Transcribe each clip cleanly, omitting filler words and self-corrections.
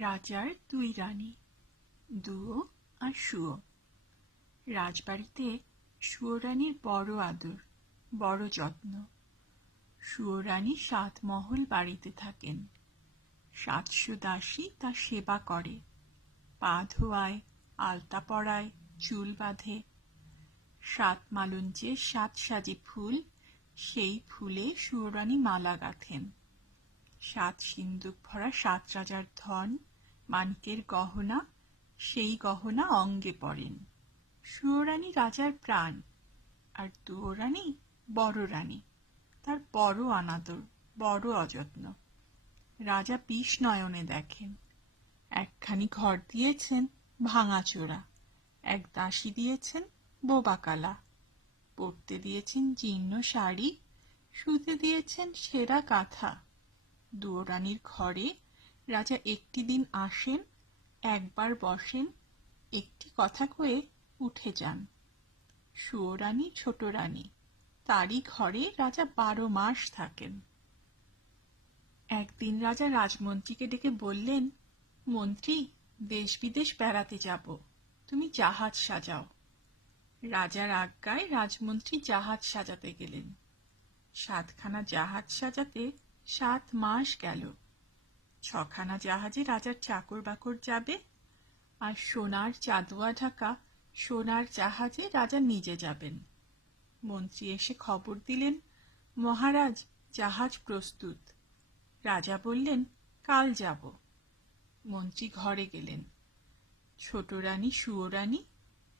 রাজার দুই রানী, দুয়ো আর শুয়ো। রাজবাড়িতে শুয়ো রানীর বড় আদর, বড় যত্ন। শুয়ো রানী 7 মহল বাড়িতে থাকেন। 700 দাসী তার সেবা করে, পা ধোয়ায়, আলতা পরায়, চুল বাঁধে। 7 মালঞ্চে 7 সাজি ফুল, সেই ফুলে শুয়ো রানী মালা গাঁথেন। 7 সিন্দুক ভরা 7 রাজার ধন, মানিকের গহনা, সেই গহনা অঙ্গে পরেন। শুয়ো রানী রাজার প্রাণ, আর দুয়ো রানী বড় রানী, তার বড় অনাদর, বড় অযত্ন। রাজা বিষ নয়নে দেখেন। একখানি ঘর দিয়েছেন ভাঙাচোরা, এক দাসী দিয়েছেন বোবাকালা, পরতে দিয়েছেন জীর্ণ শাড়ি, শুতে দিয়েছেন সেরা কাঁথা। দুয়ো রানীর ঘরে রাজা একটি দিন আসেন, একবার বসেন, একটি কথা কয়ে উঠে যান। শুয়ো রানী ছোট রানী, তারই ঘরে রাজা 12 মাস থাকেন। একদিন রাজা রাজমন্ত্রীকে ডেকে বললেন, মন্ত্রী, দেশ বিদেশ বেড়াতে যাব, তুমি জাহাজ সাজাও। রাজার আজ্ঞায় রাজমন্ত্রী জাহাজ সাজাতে গেলেন। 7খানা জাহাজ সাজাতে 7 মাস গেল। 6খানা জাহাজে রাজার চাকর বাকর যাবে, আর সোনার চাঁদোয়া ঢাকা সোনার জাহাজে রাজা নিজে যাবেন। মন্ত্রী এসে খবর দিলেন, মহারাজ, জাহাজ প্রস্তুত। রাজা বললেন, কাল যাব। মন্ত্রী ঘরে গেলেন। ছোট রানী শুয়ো রানী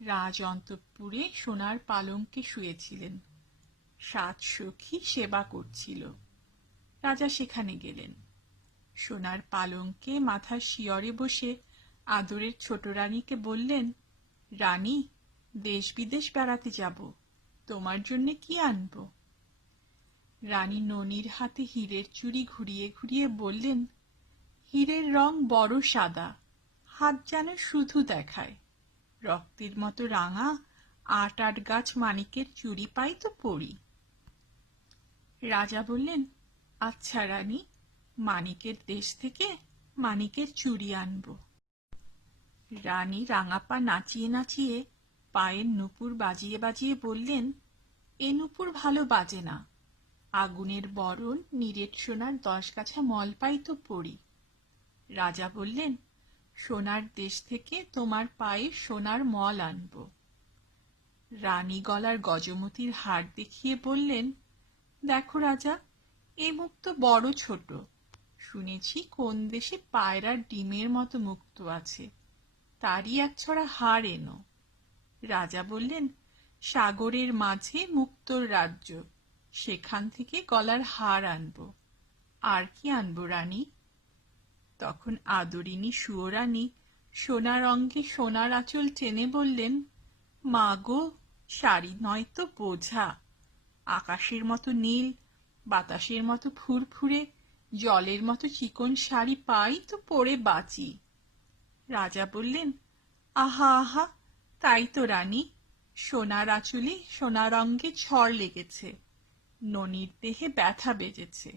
রাজ অন্তঃপুরে সোনার পালঙ্কে শুয়েছিলেন। 7 সখী সেবা করছিল। রাজা সেখানে গেলেন। সোনার পালঙ্কে মাথার শিয়রে বসে আদরের ছোট রানীকে বললেন, রানী, দেশ বিদেশ বেড়াতে যাব, তোমার জন্যে কি আনব? রানী ননির হাতে হীরের চুড়ি ঘুরিয়ে ঘুরিয়ে বললেন, হীরের রং বড় সাদা, হাত যেন শুধু দেখায়, রক্তের মতো রাঙা 8 গাছ মানিকের চুড়ি পাই তো পরি। রাজা বললেন, আচ্ছা রানী, মানিকের দেশ থেকে মানিকের চুড়ি আনব। রানী রাঙাপা নাচিয়ে নাচিয়ে পায়ের নূপুর বাজিয়ে বাজিয়ে বললেন, এ নূপুর ভালো বাজে না, আগুনের বরণ নিরেট সোনার 10 গাছা মল পাই তো পরি। রাজা বললেন, সোনার দেশ থেকে তোমার পায়ে সোনার মল আনব। রানী গলার গজমতির হার দেখিয়ে বললেন, দেখো রাজা, এ মুখ তো বড় ছোট, শুনেছি কোন দেশে পায়রার ডিমের মতো মুক্ত আছে, তারই এক ছড়া হার এনো। রাজা বললেন, সাগরের মাঝে মুক্তোর রাজ্য, সেখান থেকে গলার হার আনব। আর কি আনব রানী? তখন আদরিনী শুয়ো রানী সোনার অঙ্গে সোনার আঁচল টেনে বললেন, মা গো, শাড়ি নয় তো বোঝা, আকাশের মতো নীল, বাতাসের মতো ফুরফুরে, জলের মতো চিকন শাড়ি পাই তো পরে বাঁচি। রাজা বললেন, আহা আহা, তাই তো রানী, সোনার আঁচলে সোনার অঙ্গে ঝড় লেগেছে, ননির দেহে ব্যথা বেজেছে।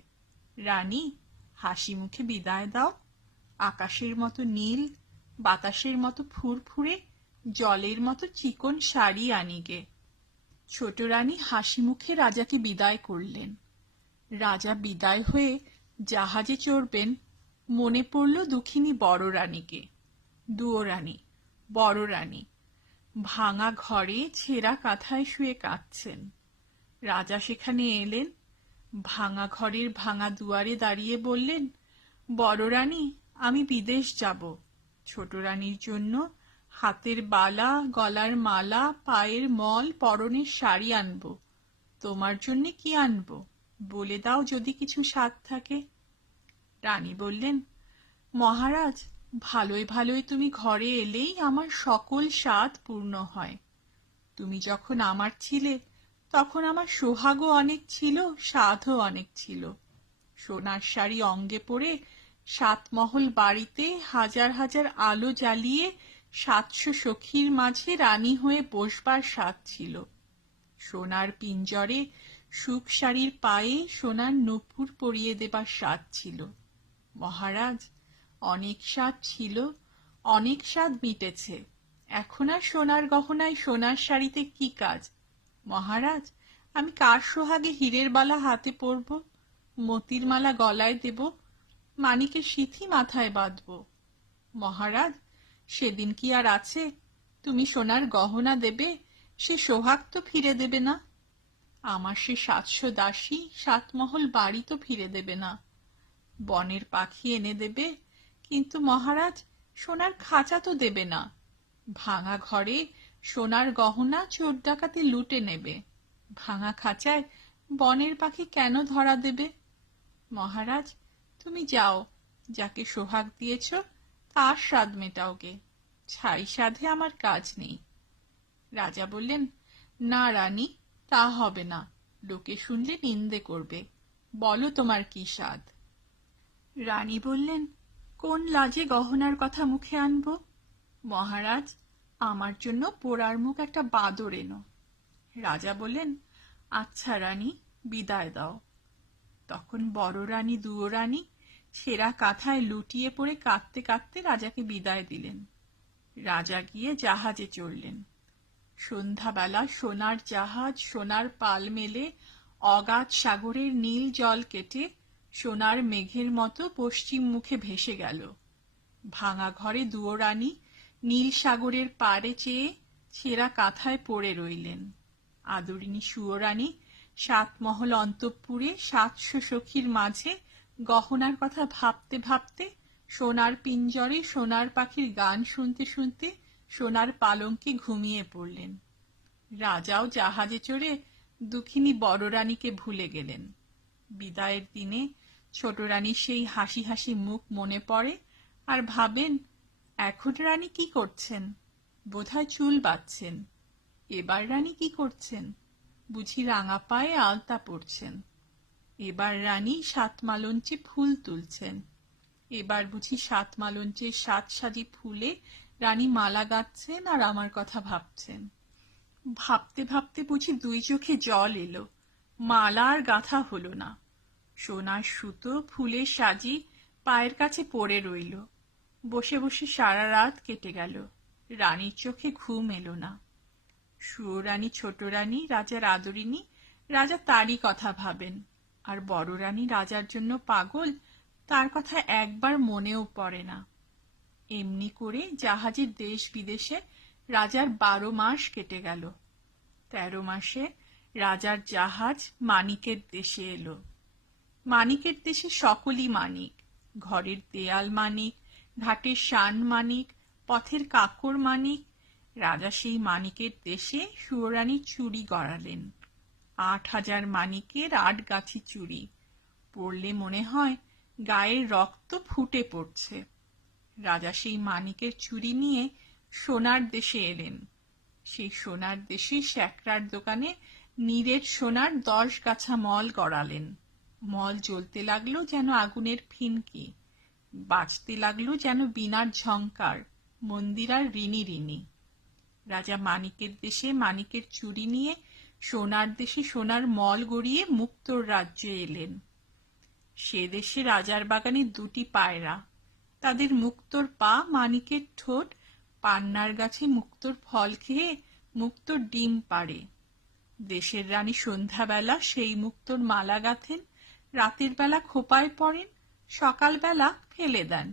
রানী, হাসি মুখে বিদায় দাও, আকাশের মতো নীল, বাতাসের মতো ফুরফুরে, জলের মতো চিকন শাড়ি আনিগে। ছোট রানী হাসি মুখে রাজাকে বিদায় করলেন। রাজা বিদায় হয়ে জাহাজে চড়বেন, মনে পড়ল দুঃখিনী বড় রানীকে। দুয়ো রানী, বড় রানী, ভাঙা ঘরে ছেঁড়া কাঁথায় শুয়ে কাঁদছেন। রাজা সেখানে এলেন, ভাঙা ঘরের ভাঙা দুয়ারে দাঁড়িয়ে বললেন, বড় রানী, আমি বিদেশ যাব, ছোট রানীর জন্য হাতের বালা, গলার মালা, পায়ের মল, পরনের শাড়ি আনব। তোমার জন্যে কি আনব বলে দাও, যদি কিছু স্বাদ থাকে। রানী বললেন, মহারাজ, ভালোই ভালোই তুমি ঘরে এলেই আমার সকল স্বাদ পূর্ণ হয়। তুমি যখন আমার ছিলে, তখন আমার সোহাগও অনেক ছিল, স্বাদও অনেক ছিল। সোনার শাড়ি অঙ্গে পরে 7 মহল বাড়িতে হাজার হাজার আলো জ্বালিয়ে 700 সখীর মাঝে রানী হয়ে বসবার স্বাদ ছিল। সোনার পিঞ্জরে সুখ শাড়ির পায়ে সোনার নূপুর পরিয়ে দেবার স্বাদ ছিল। মহারাজ, অনেক স্বাদ ছিল, অনেক স্বাদ মিটেছে। এখন আর সোনার গহনায় সোনার শাড়িতে কি কাজ? মহারাজ, আমি কার সোহাগে হীরের বালা হাতে পরব, মতির মালা গলায় দেব, মানিকের সিথি মাথায় বাঁধব? মহারাজ, সেদিন কি আর আছে? তুমি সোনার গহনা দেবে, সে সোহাগ তো ফিরে দেবে না। আমার সে 700 দাসী 7 মহল বাড়ি তো ফিরে দেবে না। বনের পাখি এনে দেবে, কিন্তু মহারাজ সোনার খাঁচা তো দেবে না। ভাঙা ঘরে সোনার গহনা চোর ডাকাতে লুটে নেবে, ভাঙা খাঁচায় বনের পাখি কেন ধরা দেবে? মহারাজ, তুমি যাও, যাকে সোহাগ দিয়েছ তার স্বাদ মেটাওগে, ছাই সাধে আমার কাজ নেই। রাজা বললেন, না রানী, তা হবে না, লোকে শুনলে নিন্দে করবে। বলো তোমার কি স্বাদ? রানী বললেন, কোন লাজে গহনার কথা মুখে আনবো? মহারাজ, আমার জন্য পোড়ার মুখ একটা বাদর এনো। রাজা বললেন, আচ্ছা রানী, বিদায় দাও। তখন বড় রানী দুয়ো রানী ছেঁড়া কাঁথায় লুটিয়ে পড়ে কাঁদতে কাঁদতে রাজাকে বিদায় দিলেন। রাজা গিয়ে জাহাজে চড়লেন। সন্ধ্যাবেলা সোনার জাহাজ সোনার পাল মেলে অগাধ সাগরের নীল জল কেটে সোনার মেঘের মতো পশ্চিম মুখে ভেসে গেল। ভাঙা ঘরে দুয়ো রানী নীল সাগরের পাড়ে চেয়ে ছেঁড়া কাঁথায় পড়ে রইলেন। আদরিনী সুয়োরানী 7 মহল অন্তঃপুরে 700 সখীর মাঝে গহনার কথা ভাবতে ভাবতে, সোনার পিঞ্জরে সোনার পাখির গান শুনতে শুনতে সোনার পালঙ্কে ঘুমিয়ে পড়লেন। রাজাও জাহাজে চড়ে দুঃখিনী বড় রানীকে ভুলে গেলেন। বিদায়ের দিনে ছোট রানীর সেই হাসি হাসি মুখ মনে পড়ে, আর ভাবেন, এখন রানী কি করছেন? বোধহয় চুল বাঁধছেন। এবার রানী কি করছেন? বুঝি রাঙা পায়ে আলতা পরছেন। এবার রানী 7 মালঞ্চে ফুল তুলছেন। এবার বুঝি 7 মালঞ্চের 7 সাজি ফুলে রানী মালা গাঁথছেন আর আমার কথা ভাবছেন। ভাবতে ভাবতে বুঝি 2 চোখে জল এলো, মালা আর গাঁথা হলো না। সোনার সুতো ফুলের সাজি পায়ের কাছে পড়ে রইল। বসে বসে সারা রাত কেটে গেল, রানীর চোখে ঘুম এলো না। সুয়োরানী ছোট রানী রাজার আদরিনী, রাজা তারই কথা ভাবেন। আর বড় রানী রাজার জন্য পাগল, তার কথা একবার মনেও পড়ে না। এমনি করে জাহাজের দেশ বিদেশে রাজার 12 মাস কেটে গেল। 13 মাসে রাজার জাহাজ মানিকের দেশে এলো। মানিকের দেশে সকলই মানিক, ঘরের দেয়াল মানিক, ঘাটের শান মানিক, পথের কাকর মানিক। রাজা সেই মানিকের দেশে সুয়োরানীর চুড়ি গড়ালেন। 8000 মানিকের 8 গাছি চুড়ি, পড়লে মনে হয় গায়ের রক্ত ফুটে পড়ছে। রাজা সেই মানিকের চুড়ি নিয়ে সোনার দেশে এলেন। সেই সোনার দেশে শ্যাকরার দোকানে নীরের সোনার 10 গাছা মল গড়ালেন। মল জ্বলতে লাগলো যেন আগুনের ফিনকি, বাজতে লাগলো যেন বীণার ঝংকার, মন্দিরার রিনি রিনি। রাজা মানিকের দেশে মানিকের চুড়ি নিয়ে সোনার দেশে সোনার মল গড়িয়ে মুক্তোর রাজ্যে এলেন। সে দেশে রাজার বাগানে 2টি পায়রা, তাদের মুক্তোর পা মানিকের ঠোঁট, পান্নার গাছে মুক্তোর ফল খেয়ে মুক্তোর ডিম পাড়ে। দেশের রানী সন্ধ্যাবেলা সেই মুক্তোর মালা গাঁথেন, রাতের বেলা খোপায় পড়েন, সকালবেলা ফেলে দেন।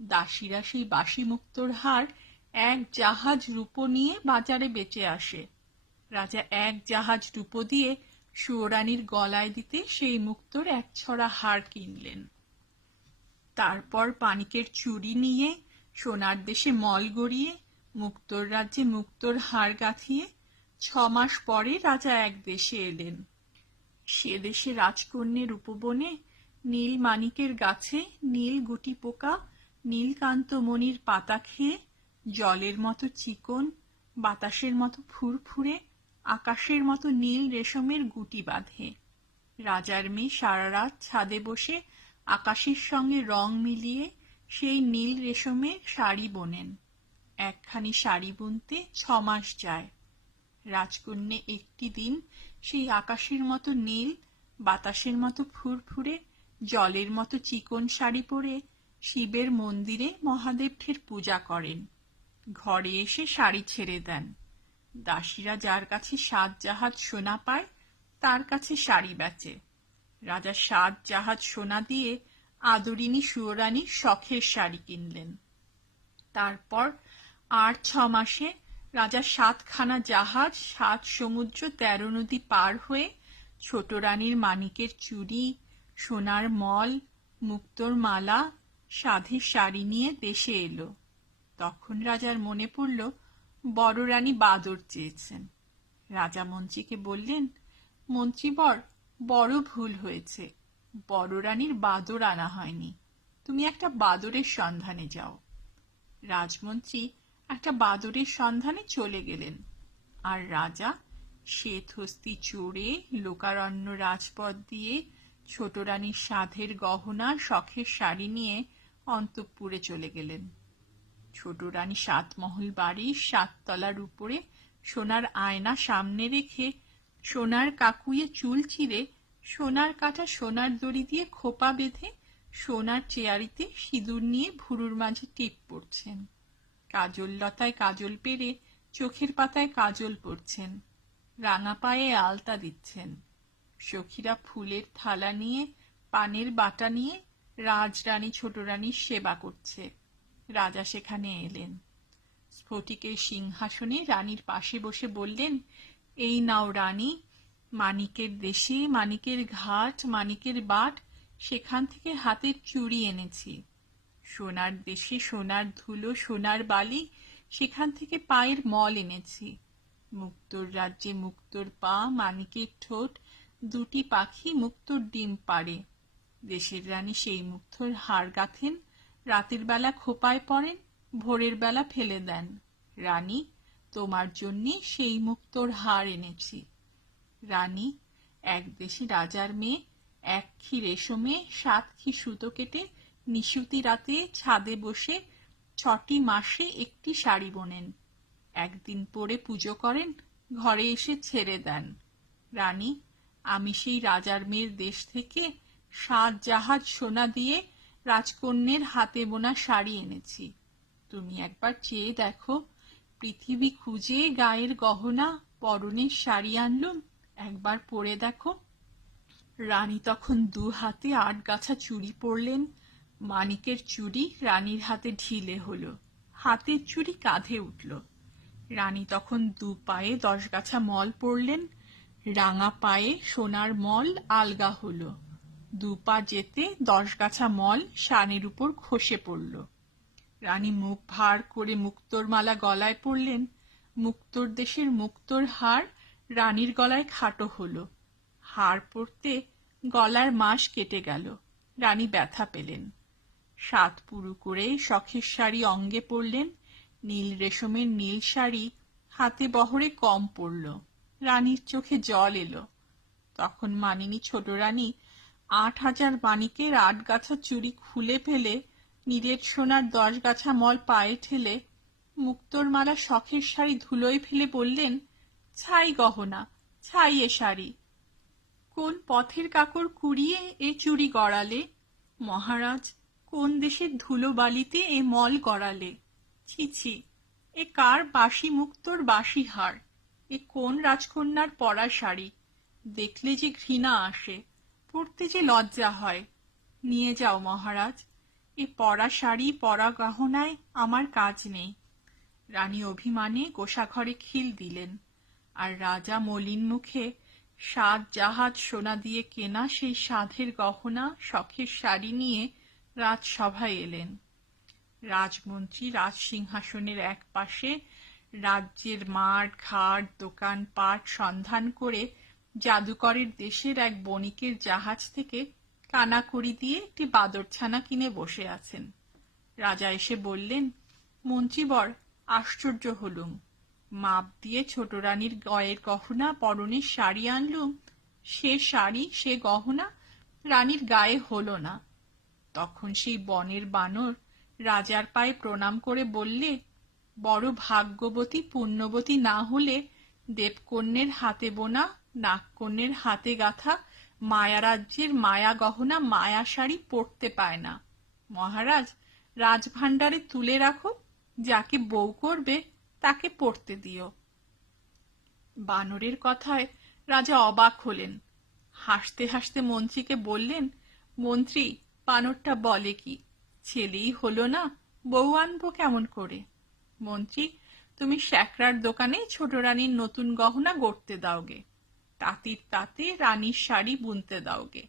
দাসীরা সেই বাসি মুক্তোর হার 1 জাহাজ রূপো নিয়ে বাজারে বেচে আসে। রাজা 1 জাহাজ রূপো দিয়ে সুয়োরানীর গলায় দিতে সেই মুক্তোর 1 ছড়া হার কিনলেন। তারপর মানিকের চুড়ি নিয়ে সোনার দেশে মল গড়িয়ে মুক্তোর রাজ্যে মুক্তোর হার গাঁথিয়ে 6 মাস পরে রাজা এক দেশে এলেন। সে দেশে রাজকন্যের উপবনে নীল মানিকের গাছে নীল গুটি পোকা নীলকান্তমণির পাতা খেয়ে জলের মতো চিকন, বাতাসের মতো ফুরফুরে, আকাশের মতো নীল রেশমের গুটি বাঁধে। রাজার মেয়ে সারা রাত ছাদে বসে আকাশের সঙ্গে রং মিলিয়ে সেই নীল রেশমের শাড়ি বোনেন। একখানি শাড়ি বুনতে 6 মাস যায়। রাজকন্যা একটি দিন সেই আকাশের মতো নীল, বাতাসের মতো ফুরফুরে, জলের মতো চিকন শাড়ি পরে শিবের মন্দিরে মহাদেব ঠের পূজা করেন। ঘরে এসে শাড়ি ছেড়ে দেন। দাসীরা যার কাছে 7 জাহাজ সোনা পায় তার কাছে শাড়ি বেচে। রাজা 7 জাহাজ সোনা দিয়ে আদরিনী সুয়োরানীর শখের শাড়ি কিনলেন। তারপর আর 6 মাসে রাজা 7খানা জাহাজ 7 সমুদ্র 13 নদী পার হয়ে ছোট রানীর মানিকের চুড়ি, সোনার মল, মুক্তোর মালা, সাধের শাড়ি নিয়ে দেশে এলো। তখন রাজার মনে পড়ল বড় রানী বাদর চেয়েছেন। রাজা মন্ত্রীকে বললেন, মন্ত্রীবর, বড় ভুল হয়েছে, বড় রানীর বাদর আনা হয়নি, তুমি একটা বাদরের সন্ধানে যাও। রাজমন্ত্রী একটা বাদরের সন্ধানে চলে গেলেন, আর রাজা শ্বেত হস্তি চড়ে লোকারণ্য রাজপথ দিয়ে ছোট রানীর সাধের গহনা শখের শাড়ি নিয়ে অন্তঃপুরে চলে গেলেন। ছোট রানী 7 মহল বাড়ির 7 তলার উপরে সোনার আয়না সামনে রেখে সোনার কাকুয়ে চুল চিরে সোনার কাটা সোনার দড়ি দিয়ে খোপা বেঁধে সোনার চেয়ারিতে সিঁদুর নিয়ে ভুরুর মাঝে টিপ পড়ছেন। কাজল লতায় কাজল পেরে চোখের পাতায় কাজল পরছেন। রাঙা পায়ে আলতা দিচ্ছেন। সখীরা ফুলের থালা নিয়ে পানের বাটা নিয়ে রাজরানী ছোট রানীর সেবা করছে। রাজা সেখানে এলেন। স্ফটিকের সিংহাসনে রানীর পাশে বসে বললেন, এই নাও রানী, মানিকের দেশে মানিকের ঘাট মানিকের বাট সেখান থেকে হাতের চুড়ি এনেছি। সোনার দেশে সোনার ধুলো সোনার বালি সেখান থেকে পায়ের মল এনেছি। মুক্তোর রাজ্যে মুক্তোর পা মানিকের ঠোঁট, 2টি পাখি মুক্তোর ডিম পাড়ে। দেশের রানী সেই মুক্তোর হার গাঁথেন, রাতের বেলা খোপায় পড়েন, ভোরের বেলা ফেলে দেন। রানী, তোমার জন্যে সেই মুক্তোর হার এনেছি। রানী, এক দেশে রাজার মেয়ে 1 খি রেশমে 7 খি সুতো কেটে নিশুতি রাতে ছাদে বসে 6টি মাসে একটি শাড়ি বোনেন। একদিন পরে পুজো করেন, ঘরে এসে ছেড়ে দেন। রানী, আমি সেই রাজার মেয়ের দেশ থেকে 7 জাহাজ সোনা দিয়ে রাজকন্যের হাতে বোনা শাড়ি এনেছি। তুমি একবার চেয়ে দেখো, পৃথিবী খুঁজে গায়ের গহনা পরনের শাড়ি আনলুম, একবার পরে দেখো। রানী তখন 2 হাতে 8 গাছা চুড়ি পরলেন। মানিকের চুড়ি রানীর হাতে ঢিলে হলো, হাতের চুড়ি কাঁধে উঠল। রানী তখন 2 পায়ে 10 গাছা মল পরলেন। রাঙা পায়ে সোনার মল আলগা হলো। 2 পা যেতে 10 গাছা মল শানের উপর খসে পড়ল। রানী মুখ ভার করে মুক্তোর মালা গলায় পরলেন। মুক্তোর দেশের মুক্তোর হার রানীর গলায় খাটো হলো। হার পরতে গলার মাস কেটে গেল। রানী ব্যথা পেলেন। 7 পুরু করে শখের শাড়ি অঙ্গে পরলেন। নীল রেশমের নীল শাড়ি হাতে বহরে কম পড়ল। রানীর চোখে জল এলো। তখন মানিনী ছোট রানী 8000 মানিকের 8 গাছা চুড়ি খুলে ফেলে নীলের সোনার 10 গাছা মল পায়ে ঠেলে মুক্তোর মালা শখের শাড়ি ধুলোয় ফেলে বললেন, ছাই গহনা, ছাই এ শাড়ি। কোন পথের কাকর কুড়িয়ে এ চুড়ি গড়ালে? মহারাজ, কোন দেশের ধুলো বালিতে এ মল গড়ালে? ছি ছি, এ কার বাসি মুক্তোর বাসি হার? এ কোন রাজকন্যার পরা শাড়ি? দেখলে যে ঘৃণা আসে, পরতে যে লজ্জা হয়। নিয়ে যাও মহারাজ, এ পরা শাড়ি পরা গহনায় আমার কাজ নেই। রানী অভিমানে গোসাঘরে খিল দিলেন, আর রাজা মলিন মুখে 7 জাহাজ সোনা দিয়ে কেনা সেই সাধের গহনা শখের শাড়ি নিয়ে রাজসভায় এলেন। রাজমন্ত্রী রাজসিংহাসনের এক পাশে রাজ্যের মাঠ ঘাট দোকান পাট সন্ধান করে জাদুকরের দেশের এক বণিকের জাহাজ থেকে কানাকড়ি দিয়ে একটি বাদরছানা কিনে বসে আছেন। রাজা এসে বললেন, মন্ত্রীবর, আশ্চর্য হলুম, মাপ দিয়ে ছোট রানীর গায়ের গহনা পরনের শাড়ি আনলুম, সে শাড়ি সে গহনা রানীর গায়ে হলো না। তখন সেই বনের বানর রাজার পায়ে প্রণাম করে বললে, বড় ভাগ্যবতী পুণ্যবতী না হলে দেবকন্যের হাতে বোনা নাগকন্যের হাতে গাঁথা মায়া রাজ্যের মায়া গহনা মায়া শাড়ি পরতে পায় না। মহারাজ, রাজভাণ্ডারে তুলে রাখো, যাকে বউ করবে তাকে পড়তে দিও। বানরের কথায় রাজা অবাক হলেন। হাসতে হাসতে মন্ত্রীকে বললেন, মন্ত্রী, বানরটা বলে কি? ছেলেই হলো না, বউ আনবো কেমন করে? মন্ত্রী, তুমি শ্যাকরার দোকানে ছোট রানীর নতুন গহনা গড়তে দাওগে, তাঁতির তাঁতে রানীর শাড়ি বুনতে দাওগে।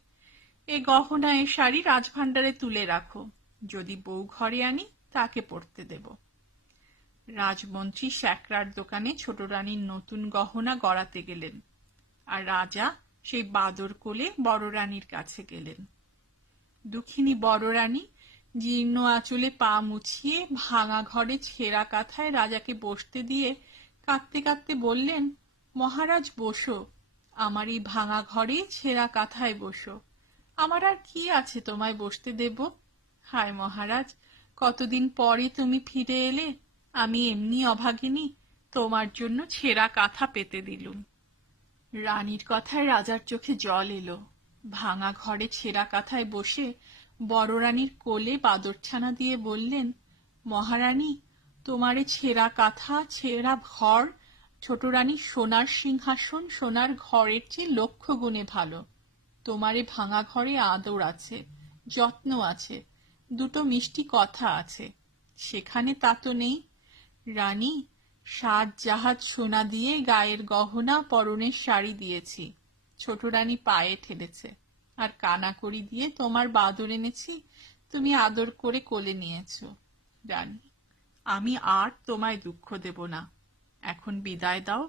এ গহনা এ শাড়ি রাজভাণ্ডারে তুলে রাখো, যদি বউ ঘরে আনি তাকে পড়তে দেব। রাজমন্ত্রী শ্যাকরার দোকানে ছোট রানীর নতুন গহনা গড়াতে গেলেন, আর রাজা সেই বাদর কোলে বড় রানীর কাছে গেলেন। দুঃখিনী বড় রানী জীর্ণ আঁচলে পা মুছিয়ে ভাঙা ঘরে ছেঁড়া কাঁথায় রাজাকে বসতে দিয়ে কাঁদতে কাঁদতে বললেন, মহারাজ বসো, আমার এই ভাঙা ঘরে ছেঁড়া কাঁথায় বসো। আমার আর কি আছে তোমায় বসতে দেব? হায় মহারাজ, কতদিন পরে তুমি ফিরে এলে, আমি এমনি অভাগিনী তোমার জন্য ছেঁড়া কাঁথা পেতে দিলুম। রানীর কথায় রাজার চোখে জল এলো। ভাঙা ঘরে ছেঁড়া কাঁথায় বসে বড় রানীর কোলে বাদরছানা দিয়ে বললেন, মহারানী, তোমারে ছেঁড়া কাঁথা, ছেঁড়া ঘর, ছোট রানীর সোনার সিংহাসন, সোনার ঘরের চেয়ে লক্ষ গুণে ভালো। তোমারে ভাঙা ঘরে আদর আছে, যত্ন আছে, দুটো মিষ্টি কথা আছে, সেখানে তা তো নেই। রানী, 7 জাহাজ সোনা দিয়ে গায়ের গহনা, পরনের শাড়ি দিয়েছি, ছোট রানী পায়ে ঠেলেছে, আর কানাকড়ি দিয়ে তোমার বাদর এনেছি, তুমি আদর করে কোলে নিয়েছ। রানী, আমি আর তোমায় দুঃখ দেব না, এখন বিদায় দাও,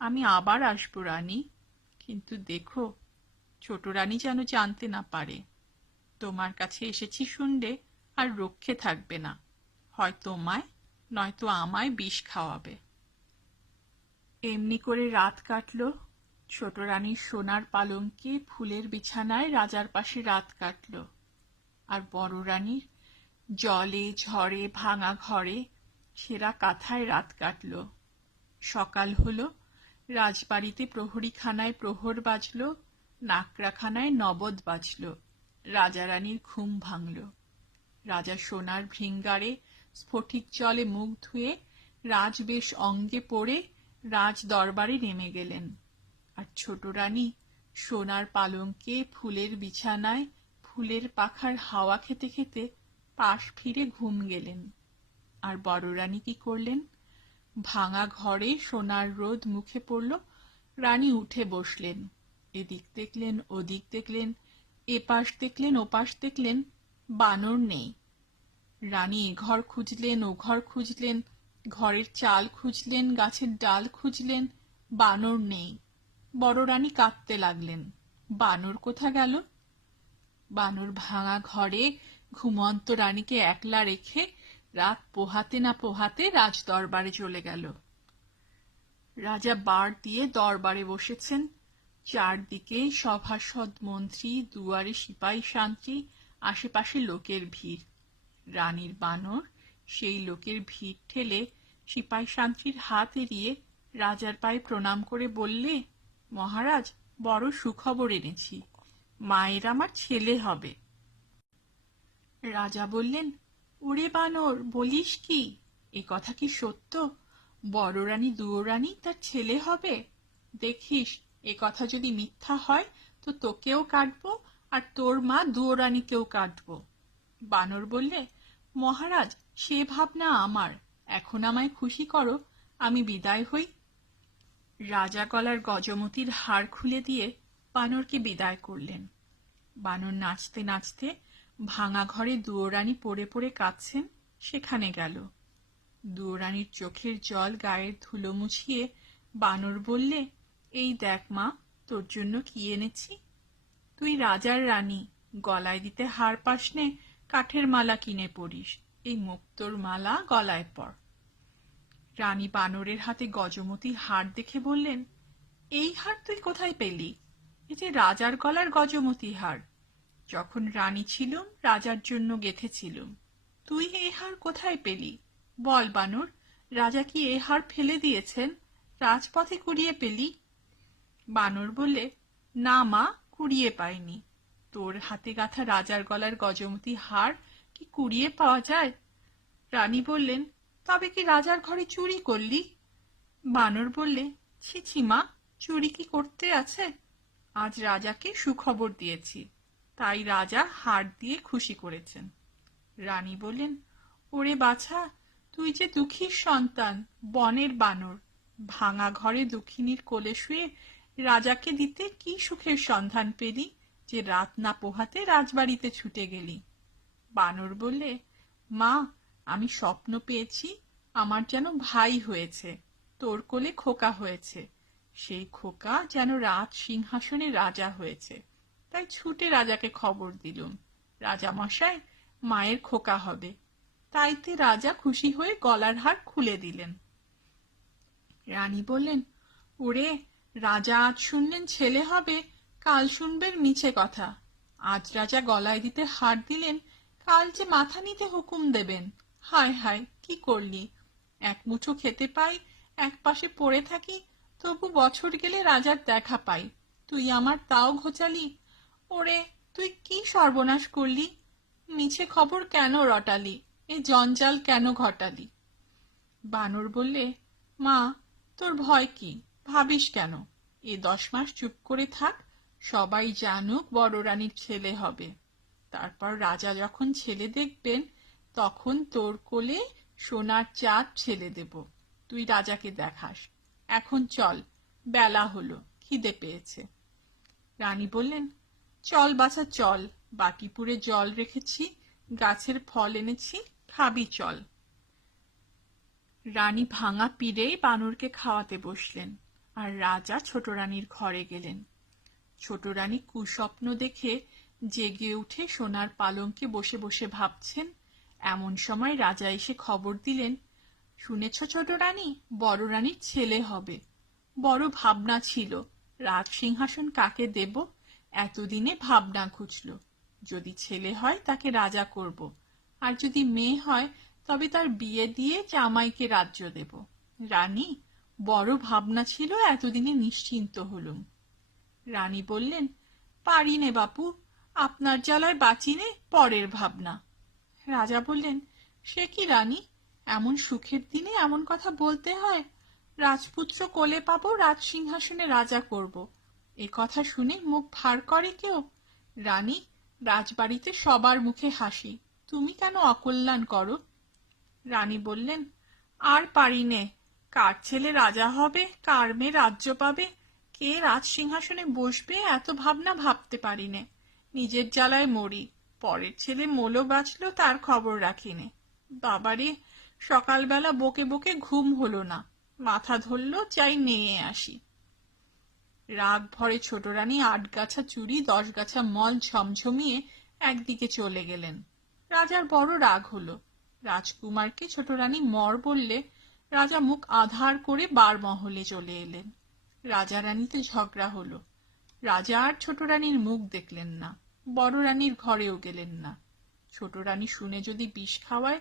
আমি আবার আসবো রানী। কিন্তু দেখো, ছোট রানী যেন জানতে না পারে, তোমার কাছে এসেছি শুনলে আর রক্ষে থাকবে না, হয় তোমায় নয়তো আমায় বিষ খাওয়াবে। এমনি করে রাত কাটল। ছোট রানীর সোনার পালঙ্কে ফুলের বিছানায় রাজার পাশে রাত কাটল, আর বড় রানীর জলে ঝড়ে ভাঙা ঘরে ছেঁড়া কাঁথায় রাত কাটল। সকাল হলো, রাজবাড়িতে প্রহরীখানায় প্রহর বাজল, নাকড়াখানায় নবদ বাজল, রাজা রানীর ঘুম ভাঙল। রাজা সোনার ভৃঙ্গারে স্ফটিক জলে মুখ ধুয়ে রাজবেশ অঙ্গে পরে রাজ দরবারে নেমে গেলেন, আর ছোট রানী সোনার পালঙ্কে ফুলের বিছানায় ফুলের পাখার হাওয়া খেতে খেতে পাশ ফিরে ঘুম গেলেন। আর বড় রানী কি করলেন? ভাঙা ঘরে সোনার রোদ মুখে পড়ল, রানী উঠে বসলেন। এদিক দেখলেন, ওদিক দেখলেন, এপাশ দেখলেন, ওপাশ দেখলেন, বানর নেই। রানী এ ঘর খুঁজলেন, ও ঘর খুঁজলেন, ঘরের চাল খুঁজলেন, গাছের ডাল খুঁজলেন, বানর নেই। বড় রানী কাঁদতে লাগলেন, বানর কোথা গেল? বানর ভাঙা ঘরে ঘুমন্ত রানীকে একলা রেখে রাত পোহাতে না পোহাতে রাজ দরবারে চলে গেল। রাজা বার দিয়ে দরবারে বসেছেন, চারদিকে সভাসদ মন্ত্রী, দুয়ারে সিপাই শান্তি, আশেপাশে লোকের ভিড়। রানীর বানর সেই লোকের ভিড় ঠেলে সিপাই শান্তির হাত এড়িয়ে রাজার পায়ে প্রণাম করে বললে, মহারাজ, বড় সুখবর এনেছি, মায়ের আমার ছেলে হবে। রাজা বললেন, ওরে বানর, বলিস কি? এ কথা কি সত্য? বড় রানী দুয়োরানী তার ছেলে হবে? দেখিস, এ কথা যদি মিথ্যা হয় তো তোকেও কাটবো, আর তোর মা দুয়োরানীকেও কাটবো। বানর বললে, মহারাজ, সে ভাবনা আমার, এখন আমায় খুশি করো, আমি বিদায় হই। রাজা গলার গজমতির হাড় খুলে দিয়ে বানরকে বিদায় করলেন। বানর নাচতে নাচতে ভাঙা ঘরে দুয়োরানী পড়ে পড়ে কাঁদছেন সেখানে গেল। দুয়োরানীর চোখের জল গায়ের ধুলো মুছিয়ে বানর বললে, এই দেখ মা, তোর জন্য কি এনেছি। তুই রাজার রানী, গলায় দিতে হার পাস নে, কাঠের মালা কিনে পরিস, এই মুক্তোর মালা গলায় পর। রানী বানরের হাতে গজমতির হার দেখে বললেন, এই হার তুই কোথায় পেলি? এ যে রাজার গলার গজমতি হার, যখন রানী ছিলুম রাজার জন্য গেঁথেছিলুম। তুই এই হার কোথায় পেলি? বল বানর, রাজা কি এ হার ফেলে দিয়েছেন, রাজপথে কুড়িয়ে পেলি? বানর বললে, না মা, কুড়িয়ে পাইনি, তোর হাতে গাঁথা রাজার গলার গজমতি হার কি কি কুড়িয়ে পাওয়া যায়? রানী বললেন, তবে কি রাজার ঘরে চুরি করলি? বানর বললে, ছি ছি মা, চুরি কি করতে আছে? আজ রাজাকে সুখবর দিয়েছি, তাই রাজা হার দিয়ে খুশি করেছেন। রানী বললেন, ওরে বাছা, তুই যে দুঃখীর সন্তান, বনের বানর, ভাঙা ঘরে দুঃখিনীর কোলে শুয়ে রাজাকে দিতে কি সুখের সন্ধান পেলি যে রাত না পোহাতে রাজবাড়িতে ছুটে গেলি? বানর বললে, মা, আমি স্বপ্ন পেয়েছি আমার যেন ভাই হয়েছে, তোর কোলে খোকা হয়েছে, সেই খোকা যেন রাজ সিংহাসনে রাজা হয়েছে, তাই ছুটে রাজাকে খবর দিলুম রাজা মশাই, মায়ের খোকা হবে। তাইতে রাজা খুশি হয়ে গলার হার খুলে দিলেন। রানী বললেন, ওরে, রাজা আজ শুনলেন ছেলে হবে, কাল শুনবেন মিছে কথা। আজ রাজা গলায় দিতে হার দিলেন, কাল যে মাথা নিতে হুকুম দেবেন। হায় হায়, কি করলি? এক মুঠো খেতে পাই, এক পাশে পড়ে থাকি, তবু বছর গেলে রাজার দেখা পাই, তুই আমার তাও ঘোচালি। ওরে, তুই কি সর্বনাশ করলি? মিছে খবর কেন রটালি? এ জঞ্জাল কেন ঘটালি? বানর বললে, মা, তোর ভয় কি? ভাবিস কেন? এ 10 মাস চুপ করে থাক, সবাই জানুক বড় রানীর ছেলে হবে। তারপর রাজা যখন ছেলে দেখবেন, তখন তোর কোলে সোনার চাঁদ ছেলে দেব, তুই রাজাকে দেখাস। এখন চল, বেলা হলো, খিদে পেয়েছে। রানী বললেন, চল বাছা চল, বাটিপুরে জল রেখেছি, গাছের ফল এনেছি, খাবি চল। রানী ভাঙা পিড়েই বানরকে খাওয়াতে বসলেন, আর রাজা ছোট রানীর ঘরে গেলেন। ছোট রানী কুস্বপ্ন দেখে জেগে উঠে সোনার পালঙ্কে বসে বসে ভাবছেন। এমন সময় রাজা এসে খবর দিলেন, শুনেছ ছোট রানী, বড় রানীর ছেলে হবে। বড় ভাবনা ছিল, রাজ সিংহাসন কাকে দেব, এতদিনে ভাবনা ঘুচল। যদি ছেলে হয় তাকে রাজা করব, আর যদি মেয়ে হয় তবে তার বিয়ে দিয়ে জামাইকে রাজ্য দেব। রানী, বড় ভাবনা ছিল, এতদিনে নিশ্চিন্ত হলুম। রানী বললেন, পারি নে বাপু, আপনার জ্বালায় বাঁচি নে, পরের ভাবনা। রাজা বললেন, সে কি রানী, এমন সুখের দিনে এমন কথা বলতে হয়? রাজপুত্র কোলে পাবো, রাজ সিংহাসনে রাজা করব, এ কথা শুনে মুখ ভার করে কেউ? রানী, রাজবাড়িতে সবার মুখে হাসি, তুমি কেন অকল্যাণ করো? রানী বললেন, আর পারি নে, কার ছেলে রাজা হবে, কার মেয়ে রাজ্য পাবে, কে রাজ সিংহাসনে বসবে, এত ভাবনা ভাবতে পারি নে। নিজের জ্বালায় মরি, পরের ছেলে মোলো বাঁচলো, তার খবর রাখি নে। বাবারে, সকালবেলা বকে বকে ঘুম হলো না, মাথা ধরল, চাই নিয়ে আসি। রাগ ভরে ছোট রানী 8 গাছা চুড়ি 10 গাছা মল ঝমঝমিয়ে একদিকে চলে গেলেন। রাজার বড় রাগ হলো। রাজকুমারকে ছোট রানী মর বললে রাজা মুখ আধার করে বারমহলে চলে এলেন। রাজা রানীতে ঝগড়া হলো। রাজা আর ছোট রানীর মুখ দেখলেন না, বড় রানীর ঘরেও গেলেন না। ছোট রানী শুনে যদি বিষ খাওয়ায়,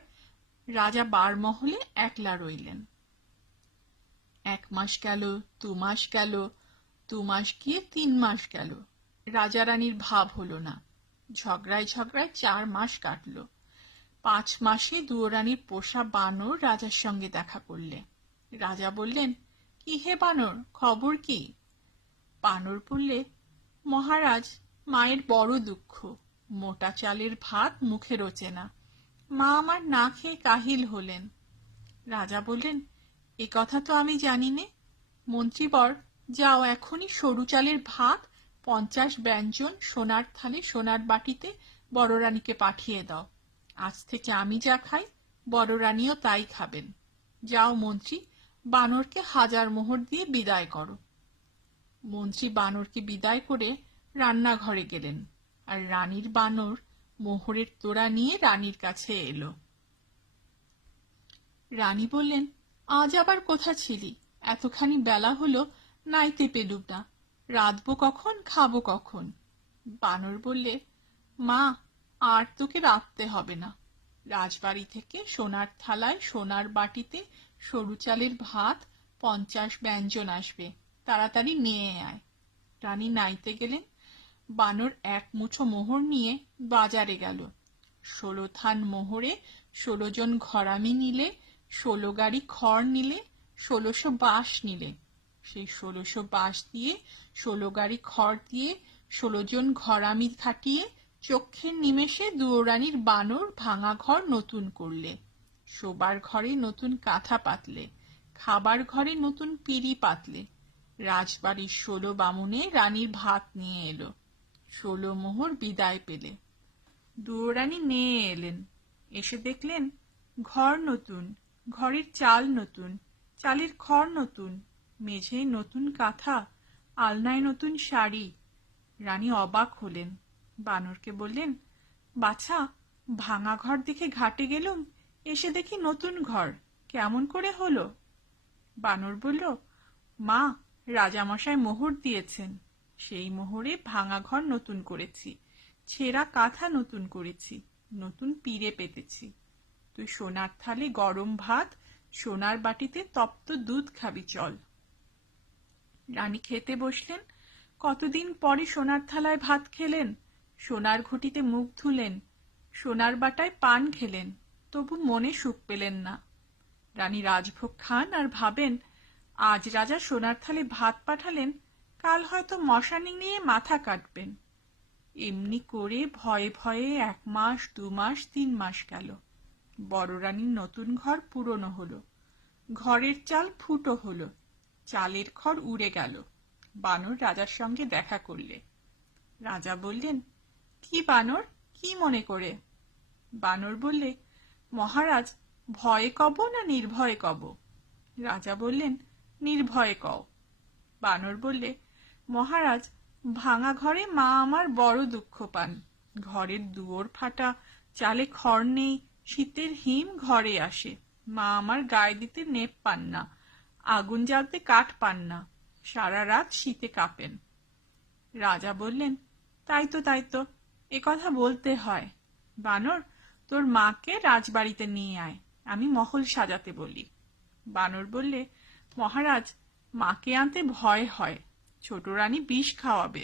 রাজা বারমহলে একলা রইলেন। 1 মাস গেল, 2 মাস গেল, 2 মাস গিয়ে 3 মাস গেল, রাজা রানীর ভাব হলো না। ঝগড়ায় ঝগড়ায় 4 মাস কাটল। 5 মাসে দুয়োরানীর পোষা বানর রাজার সঙ্গে দেখা করলে। রাজা বললেন, কি হে বানর, খবর কি? বানর বললে, মহারাজ, মায়ের বড় দুঃখ, মোটা চালের ভাত মুখে রোচে না, মা আমার না খেয়ে কাহিল হলেন। রাজা বললেন, এ কথা তো আমি জানি নে। মন্ত্রীবর, যাও এখনই সরু চালের ভাত 50 ব্যঞ্জন সোনার থালে সোনার বাটিতে বড় রানীকে পাঠিয়ে দাও। আজ থেকে আমি যা খাই, বড় রানীও তাই খাবেন। যাও মন্ত্রী, বানরকে 1000 মোহর দিয়ে বিদায় করো। মন্ত্রী বানরকে বিদায় করে রান্নাঘরে গেলেন, আর রানীর বানর মোহরের তোড়া নিয়ে রানীর কাছে এলো। রানী বললেন, আজ আবার কোথা ছিলি? এতখানি বেলা হলো, নাইতে পেলুম না, রাঁধবো কখন, খাবো কখন? বানর বললে, মা, আর তোকে রাঁধতে হবে না। রাজবাড়ি থেকে সোনার থালায় সোনার বাটিতে সরু চালের ভাত 50 ব্যঞ্জন আসবে, তাড়াতাড়ি নিয়ে আয়। রানী নাইতে গেলেন। বানর 1 মুঠো মোহর নিয়ে বাজারে গেল। 16 থান মোহরে 16 জন ঘরামি নিলে, 16 গাড়ি খড় নিলে, 1600 বাঁশ নিলে। সেই 1600 বাঁশ দিয়ে, 16 গাড়ি খড় দিয়ে, 16 জন ঘরামি খাটিয়ে চক্ষের নিমেষে দুয়োরানির বানর ভাঙা ঘর নতুন করলে। শোবার ঘরে নতুন কাঁথা পাতলে, খাবার ঘরে নতুন পিঁড়ি পাতলে। রাজবাড়ির 16 বামুনে রানীর ভাত নিয়ে এলো। 16 মোহর বিদায় পেলে। দুয়োরানি নিয়ে এলেন। এসে দেখলেন ঘর নতুন, ঘরের চাল নতুন, চালের খড় নতুন, মেঝেয় নতুন কাঁথা, আলনায় নতুন শাড়ি। রানী অবাক হলেন। বানরকে বললেন, বাছা, ভাঙা ঘর দেখে ঘাটে গেলুম, এসে দেখি নতুন ঘর, কেমন করে হলো? বানর বলল, মা, রাজামশাই মোহর দিয়েছেন, সেই মোহরে ভাঙা ঘর নতুন করেছি, ছেঁড়া কাঁথা নতুন করেছি, নতুন পিঁড়ে পেতেছি। তুই সোনার থালে গরম ভাত, সোনার বাটিতে তপ্ত দুধ খাবি, চল। রানী খেতে বসলেন। কতদিন পরে সোনার থালায় ভাত খেলেন, সোনার ঘটিতে মুখ ধুলেন, সোনার বাটায় পান খেলেন, তবু মনে সুখ পেলেন না। রানী রাজভোগ খান আর ভাবেন, আজ রাজা সোনার থালে ভাত পাঠালেন, কাল হয়তো মশানি নিয়ে মাথা কাটবেন। এমনি করে ভয়ে ভয়ে 1 মাস, 2 মাস, 3 মাস গেল। বড় রানীর নতুন ঘর পুরনো হলো, ঘরের চাল ফুটো হলো, চালের খড় উড়ে গেল। বানর রাজার সঙ্গে দেখা করলে। রাজা বললেন, কি বানর, কি মনে করে? বানর বললে, মহারাজ, ভয়ে কব না নির্ভয়ে কব? রাজা বললেন, নির্ভয়ে কও। বানর বললে, মহারাজ, ভাঙা ঘরে মা আমার বড় দুঃখ পান। ঘরের দুয়োর ফাটা, চালে খড় নেই, শীতের হিম ঘরে আসে। মা আমার গায়ে দিতে নেপ পান না, আগুন জ্বালতে কাঠ পান না, সারা রাত শীতে কাঁপেন। রাজা বললেন, তাই তো, এ কথা বলতে হয়। বানর, তোর মাকে রাজবাড়িতে নিয়ে আয়, আমি মহল সাজাতে বলি। বানর বললে, মহারাজ, মাকে আনতে ভয় হয়, ছোট রানী বিষ খাওয়াবে।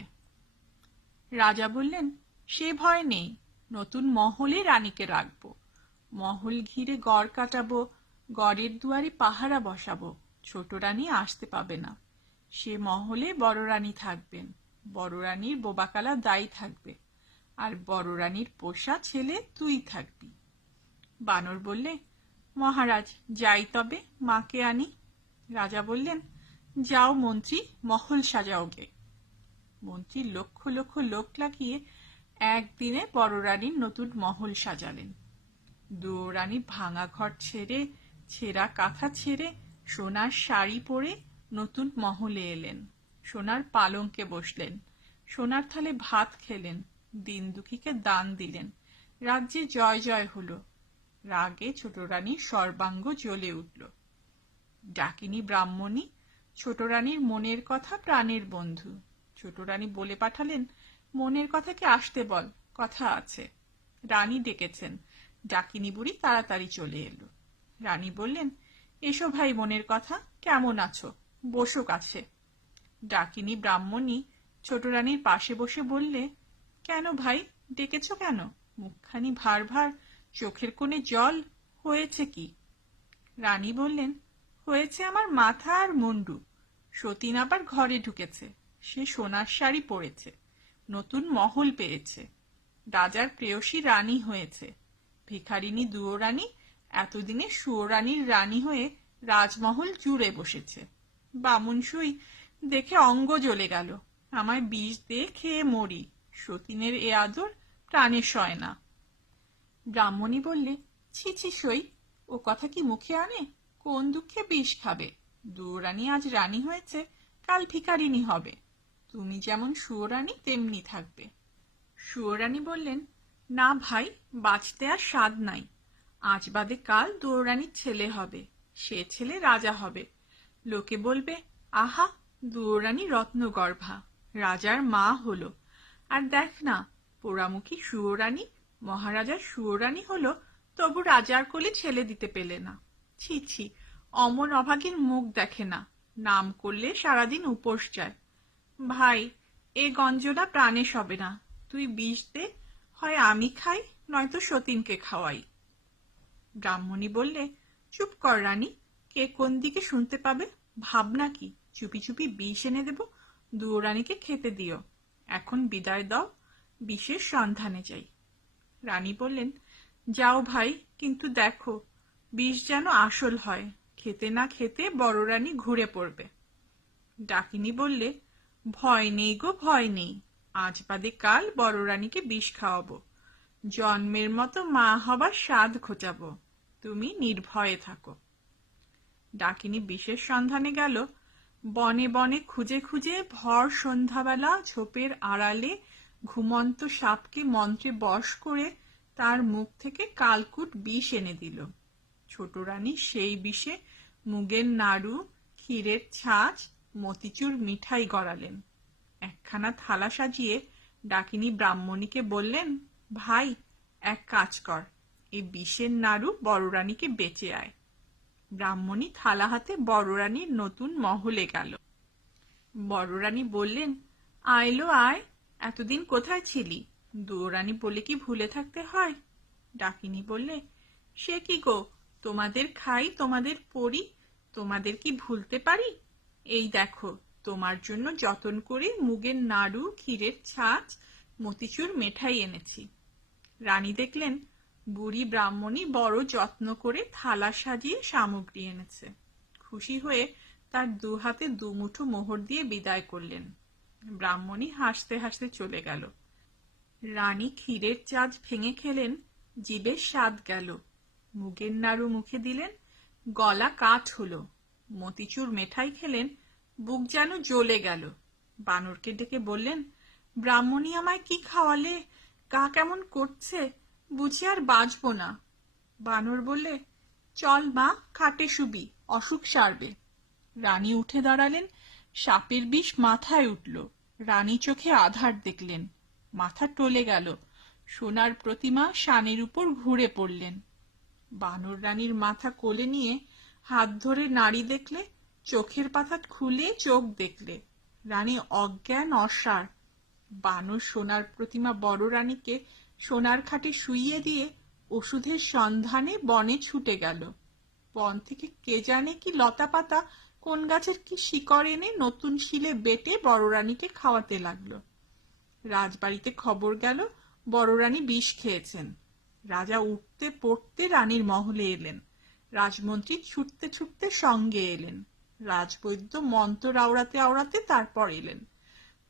রাজা বললেন, সে ভয় নেই, নতুন মহলে রানীকে রাখবো। মহল ঘিরে গড় কাটাবো, গড়ের দুয়ারে পাহারা বসাবো, ছোট রানী আসতে পাবে না। সে মহলে বড় রানী থাকবেন, বড় রানীর বোবাকালা দাই থাকবে, আর বড় রানীর পোষা ছেলে তুই থাকবি। বানর বললে, মহারাজ, যাই তবে, মাকে আনি। রাজা বললেন, যাও মন্ত্রী, মহল সাজাও গে। মন্ত্রী লক্ষ লক্ষ লোক লাগিয়ে একদিনে বড় রানীর নতুন মহল সাজালেন। দুয়ো রানী ভাঙা ঘর ছেড়ে, ছেঁড়া কাঁথা ছেড়ে, সোনার শাড়ি পরে নতুন মহলে এলেন। সোনার পালঙ্কে বসলেন, সোনার থালে ভাত খেলেন, দিন দুঃখীকে দান দিলেন। রাজ্যে জয় জয় হলো। রাগে ছোট রানীর সর্বাঙ্গ জ্বলে উঠল। ডাকিনী ব্রাহ্মণী, ছোট রানীর মনের কথা প্রাণের বন্ধু। ছোট রানী বলে পাঠালেন, মনের কথাকে আসতে বল, কথা আছে। রানী ডেকেছেন। ডাকিনী বুড়ি তাড়াতাড়ি চলে এলো। রানী বললেন, এসো ভাই, মনের কথা, কেমন আছো, বসো কাছে। ডাকিনী ব্রাহ্মণী ছোট রানীর পাশে বসে বললে, কেন ভাই, ডেকেছ কেন? মুখখানি ভার ভার, চোখের কোণে জল, হয়েছে কি? রানী বললেন, হয়েছে আমার মাথা আর মুন্ডু। সতীন আবার ঘরে ঢুকেছে, সে সোনার শাড়ি পরেছে, নতুন মহল পেয়েছে, রাজার প্রেয়সী রানী হয়েছে। ভিখারিনী দুয়ো রানী এতদিনে সুয়োরানীর রানী হয়ে রাজমহল জুড়ে বসেছে। বামুন সুই দেখে অঙ্গ জ্বলে গেল, আমায় বিষ দিয়ে খেয়ে মরি, সতীনের এ আদর প্রাণে সয় না। ব্রাহ্মণী বললে, ছি ছি সই, ও কথা কি মুখে আনে? কোন দুঃখে বিষ খাবে? দুয়ো রানী আজ রানী হয়েছে, কাল ভিখারিনী হবে। তুমি যেমন সুয়োরানী তেমনি থাকবে। সুয়োরানী বললেন, না ভাই, বাঁচতে আর স্বাদ নাই। আজ বাদে কাল দুয়ো রানীর ছেলে হবে, সে ছেলে রাজা হবে। লোকে বলবে, আহা, দুয়ো রানী রত্নগর্ভা, রাজার মা হলো। আর দেখ না, পোড়ামুখী সুয়োরানী মহারাজার সুয়োরানী হলো, তবু রাজার কোলে ছেলে দিতে পেলে না। ছি ছি, অমন অভাগীর মুখ দেখে না, নাম করলে সারাদিন উপোস যায়। ভাই, এ গঞ্জনা প্রাণে সবে না, তুই বিষ দে, হয় আমি খাই, নয়তো সতীনকে খাওয়াই। ব্রাহ্মণী বললে, চুপ কর রানী, কে কোন দিকে শুনতে পাবে? ভাবনা কি চুপি চুপি বিষ এনে দেব? দুয়োরানীকে খেতে দিও। এখন বিদায় দাও, বিষের সন্ধানে যাই। রানী বললেন, যাও ভাই, কিন্তু দেখো বিষ যেন আসল হয়, খেতে না খেতে বড় রানী ঘুরে পড়বে। ডাকিনী বললে, ভয় নেই গো, ভয় নেই, আজ বাদে কাল বড় রানীকে বিষ খাওয়াবো, জন্মের মতো মা হবার স্বাদ ঘোচাবো, তুমি নির্ভয়ে থাকো। ডাকিনী বিষের সন্ধানে গেল। বনে বনে খুঁজে খুঁজে ভর সন্ধ্যাবেলা ঝোপের আড়ালে ঘুমন্ত সাপকে মন্ত্রে বশ করে তার মুখ থেকে কালকুট বিষ এনে দিল। ছোট রানী সেই বিষে মুগের নাড়ু, ক্ষীরের ছাঁচ, মতিচুর মিঠাই গড়ালেন। একখানা থালা সাজিয়ে ডাকিনী ব্রাহ্মণীকে বললেন, ভাই, এক কাজ কর, এই বিষের নাড়ু বড় রানীকে বেঁচে আয়। ব্রাহ্মণী থালা হাতে বড় রানীর নতুন মহলে গেল। বড় রানী বললেন, আইলো আয়, এতদিন কোথায় ছিলি? দুয়োরানী বলে কি ভুলে থাকতে হয়? ডাকিনী বললে, সে কি গো, তোমাদের খাই, তোমাদের পড়ি, তোমাদের কি ভুলতে পারি? এই দেখো, তোমার জন্য যতন করে মুগের নাড়ু, ক্ষীরের ছাঁচ, মতিচুর মিঠাই এনেছি। রানী দেখলেন বুড়ি ব্রাহ্মণী বড় যত্ন করে থালা সাজিয়ে সামগ্রী এনেছে। খুশি হয়ে তার দু হাতে দুমুঠো মোহর দিয়ে বিদায় করলেন। ব্রাহ্মণী হাসতে হাসতে চলে গেল। রানী ক্ষীরের চাঁচ ভেঙে খেলেন, জিভের স্বাদ গেল। মুগের নাড়ু মুখে দিলেন, গলা কাঠ হলো। মতিচুর মেঠাই খেলেন, বুক যেন জ্বলে গেল। বানরকে ডেকে বললেন, ব্রাহ্মণী আমায় কি খাওয়ালে? গা কেমন করছে, বুঝি আর বাঁচবো না। বানর বললে, চল মা, খাটে শুবি, অসুখ সারবে। রানী উঠে দাঁড়ালেন, সাপের বিষ মাথায় উঠল। রানী চোখে আধার দেখলেন, মাথা টলে গেল, সোনার প্রতিমা শানের উপর ঘুরে পড়লেন। বানর রানীর মাথা কোলে নিয়ে হাত ধরে নাড়ি দেখলে, চোখের পাতা খুলে চোখ দেখলে। রানী অজ্ঞান অসাড়। বানর সোনার প্রতিমা বড় রানীকে সোনার খাটে শুইয়ে দিয়ে ওষুধের সন্ধানে বনে ছুটে গেল। বন থেকে কে জানে কি লতা পাতা, কোন গাছের কি শিকড় এনে নতুন শিলে বেটে বড় রানীকে খাওয়াতে লাগলো। রাজবাড়িতে খবর গেল বড় রানী বিষ খেয়েছেন। রাজা উঠতে পড়তে রানীর মহলে এলেন। রাজমন্ত্রী ছুটতে ছুটতে সঙ্গে এলেন। রাজবৈদ্য মন্ত্র আওড়াতে আওড়াতে তারপর এলেন।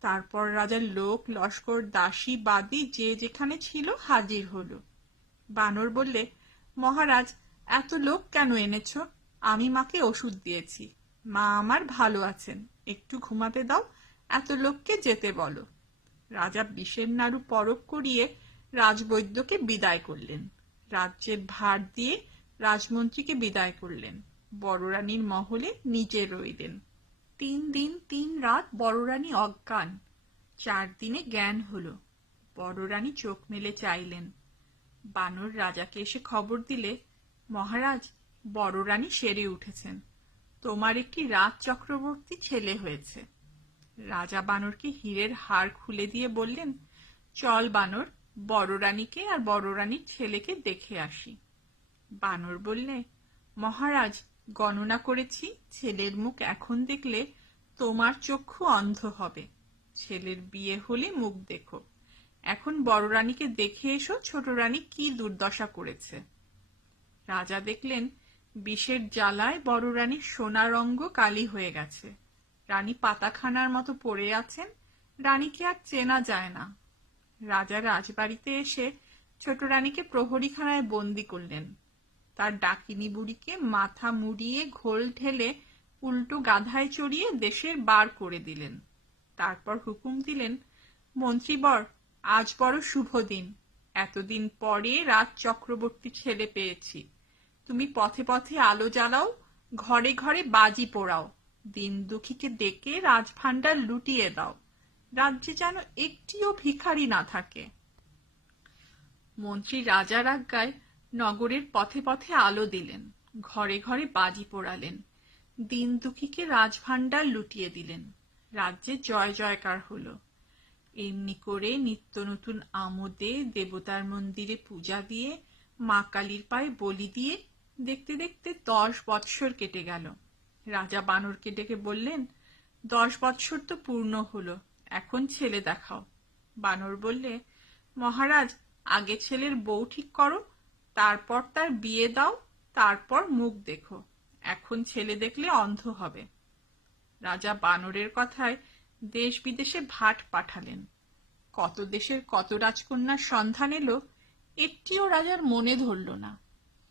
তারপর রাজার লোক লস্কর, দাসী, বাদী যে যেখানে ছিল হাজির হলো। বানর বললে, মহারাজ, এত লোক কেন এনেছ? আমি মাকে ওষুধ দিয়েছি, মা আমার ভালো আছেন, একটু ঘুমাতে দাও, এত লোককে যেতে বলো। রাজা বিষের নাড়ু পরখ করিয়ে রাজবৈদ্যকে বিদায় করলেন। রাজ্যের ভার দিয়ে রাজমন্ত্রীকে বিদায় করলেন। বড় রানীর মহলে নিজে রইলেন। 3 দিন 3 রাত বড় রানী অজ্ঞান। 4 দিনে জ্ঞান হলো। বড় রানী চোখ মেলে চাইলেন। বানর রাজাকে এসে খবর দিলে, মহারাজ, বড় রানী সেরে উঠেছেন, তোমার একটি রাজ চক্রবর্তী ছেলে হয়েছে। রাজা বানরকে হীরের হার খুলে দিয়ে বললেন, চল বানর, বড় রানীকে আর বড় রানীর ছেলেকে দেখে আসি। বানর বললে, মহারাজ, গণনা করেছি, ছেলের মুখ এখন দেখলে তোমার চক্ষু অন্ধ হবে। ছেলের বিয়ে হলে মুখ দেখো। এখন বড় রানীকে দেখে এসো, ছোট রানী কি দুর্দশা করেছে। রাজা দেখলেন বিষের জ্বালায় বড় রানীর সোনার অঙ্গ কালি হয়ে গেছে। রানী পাতাখানার মতো পড়ে আছেন। রানীকে আর চেনা যায় না। রাজা রাজবাড়িতে এসে ছোট রানীকে প্রহরীখানায় বন্দি করলেন। তার ডাকিনী বুড়িকে মাথা মুড়িয়ে ঘোল ঢেলে উল্টো গাধায় চড়িয়ে দেশের বার করে দিলেন। তারপর হুকুম দিলেন, মন্ত্রীবর, আজ বড় শুভ দিন। এতদিন পরে রাজ চক্রবর্তী ছেলে পেয়েছি। তুমি পথে পথে আলো জ্বালাও, ঘরে ঘরে বাজি পোড়াও, দিন দুঃখীকে ডেকে রাজভাণ্ডার লুটিয়ে দাও। রাজ্যে যেন একটিও ভিখারি না থাকে। মন্ত্রী রাজার আজ্ঞায় নগরের পথে পথে আলো দিলেন, ঘরে ঘরে বাজি পোড়ালেন, দিন দুঃখীকে রাজভাণ্ডার লুটিয়ে দিলেন। রাজ্যে জয় জয়কার হলো। এমনি করে নিত্য নতুন আমোদে দেবতার মন্দিরে পূজা দিয়ে মা কালীর পায়ে বলি দিয়ে দেখতে দেখতে 10 বৎসর কেটে গেল। রাজা বানরকে ডেকে বললেন, 10 বৎসর তো পূর্ণ হলো, এখন ছেলে দেখাও। বানর বললে, মহারাজ, আগে ছেলের বউ ঠিক করো, তারপর তার বিয়ে দাও, তারপর মুখ দেখো। এখন ছেলে দেখলে অন্ধ হবে। রাজা বানরের কথায় দেশ বিদেশে ভাট পাঠালেন। কত দেশের কত রাজকন্যার সন্ধান এলো, একটিও রাজার মনে ধরল না।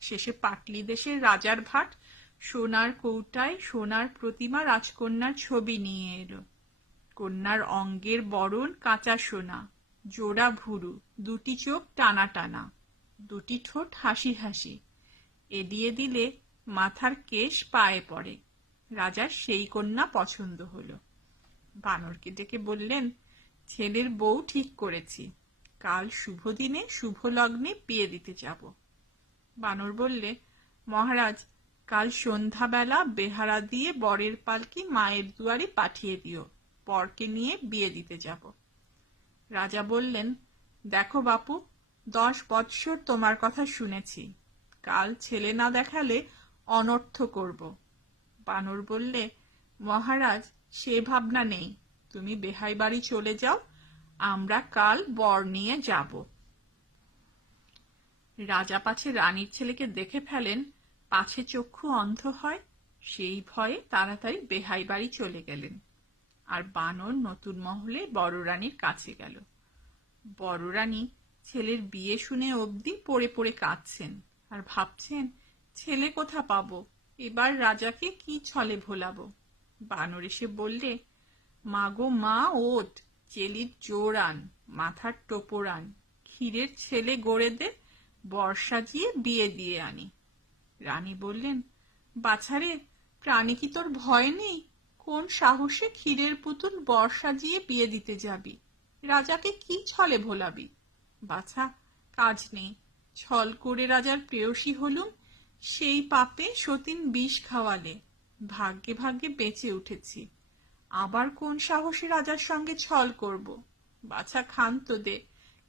শেষে পাটলি দেশের রাজার ভাট সোনার কৌটায় সোনার প্রতিমা রাজকন্যার ছবি নিয়ে এলো। কন্যার অঙ্গের বরণ কাঁচা সোনা, জোড়া ভুরু, দুটি চোখ টানা টানা, দুটি ঠোঁট হাসি হাসি, এদিয়ে দিলে মাথার কেশ পায়ে পড়ে। রাজার সেই কন্যা পছন্দ হলো। বানরকে ডেকে বললেন, ছেলের বউ ঠিক করেছি, কাল শুভ দিনে শুভ লগ্নে বিয়ে দিতে যাব। বানর বললে, মহারাজ, কাল সন্ধ্যাবেলা বেহারা দিয়ে বরের পালকি মায়ের দুয়ারে পাঠিয়ে দিও, বরকে নিয়ে বিয়ে দিতে যাব। রাজা বললেন, দেখো বাপু, 10 বৎসর তোমার কথা শুনেছি, কাল ছেলে না দেখালে অনর্থ করব। বানর বললে, মহারাজ, সে ভাবনা নেই, তুমি বেহাই বাড়ি চলে যাও, আমরা কাল বর নিয়ে যাব। রাজা পাছে রানীর ছেলেকে দেখে ফেলেন, পাছে চক্ষু অন্ধ হয়, সেই ভয়ে তাড়াতাড়ি বেহাই বাড়ি চলে গেলেন। আর বানর নতুন মহলে বড় রানীর কাছে গেল। বড় রানী ছেলের বিয়ে শুনে অবধি পড়ে পড়ে কাঁদছেন আর ভাবছেন, ছেলে কোথা পাবো, এবার রাজাকে কি ছলে ভোলাবো। বানর এসে বললে, মা গো মা, ওঠ, চেলির জোর আন, মাথার টোপর আন, ক্ষীরের ছেলে গড়ে দে, বর সাজিয়ে বিয়ে দিয়ে আনি। রানী বললেন, বাছারে, প্রাণে কি তোর ভয় নেই? কোন সাহসে ক্ষীরের পুতুল বর সাজিয়ে বিয়ে দিতে যাবি? রাজাকে কি ছলে ভোলাবি? বাছা, কাজ নেই, ছল করে রাজার প্রেয়সী হলুম, সেই পাপে সতীন বিষ খাওয়ালে, ভাগ্যে ভাগ্যে বেঁচে উঠেছি, আবার কোন সাহসে রাজার সঙ্গে ছল করব? বাছা, ক্ষান্ত দে,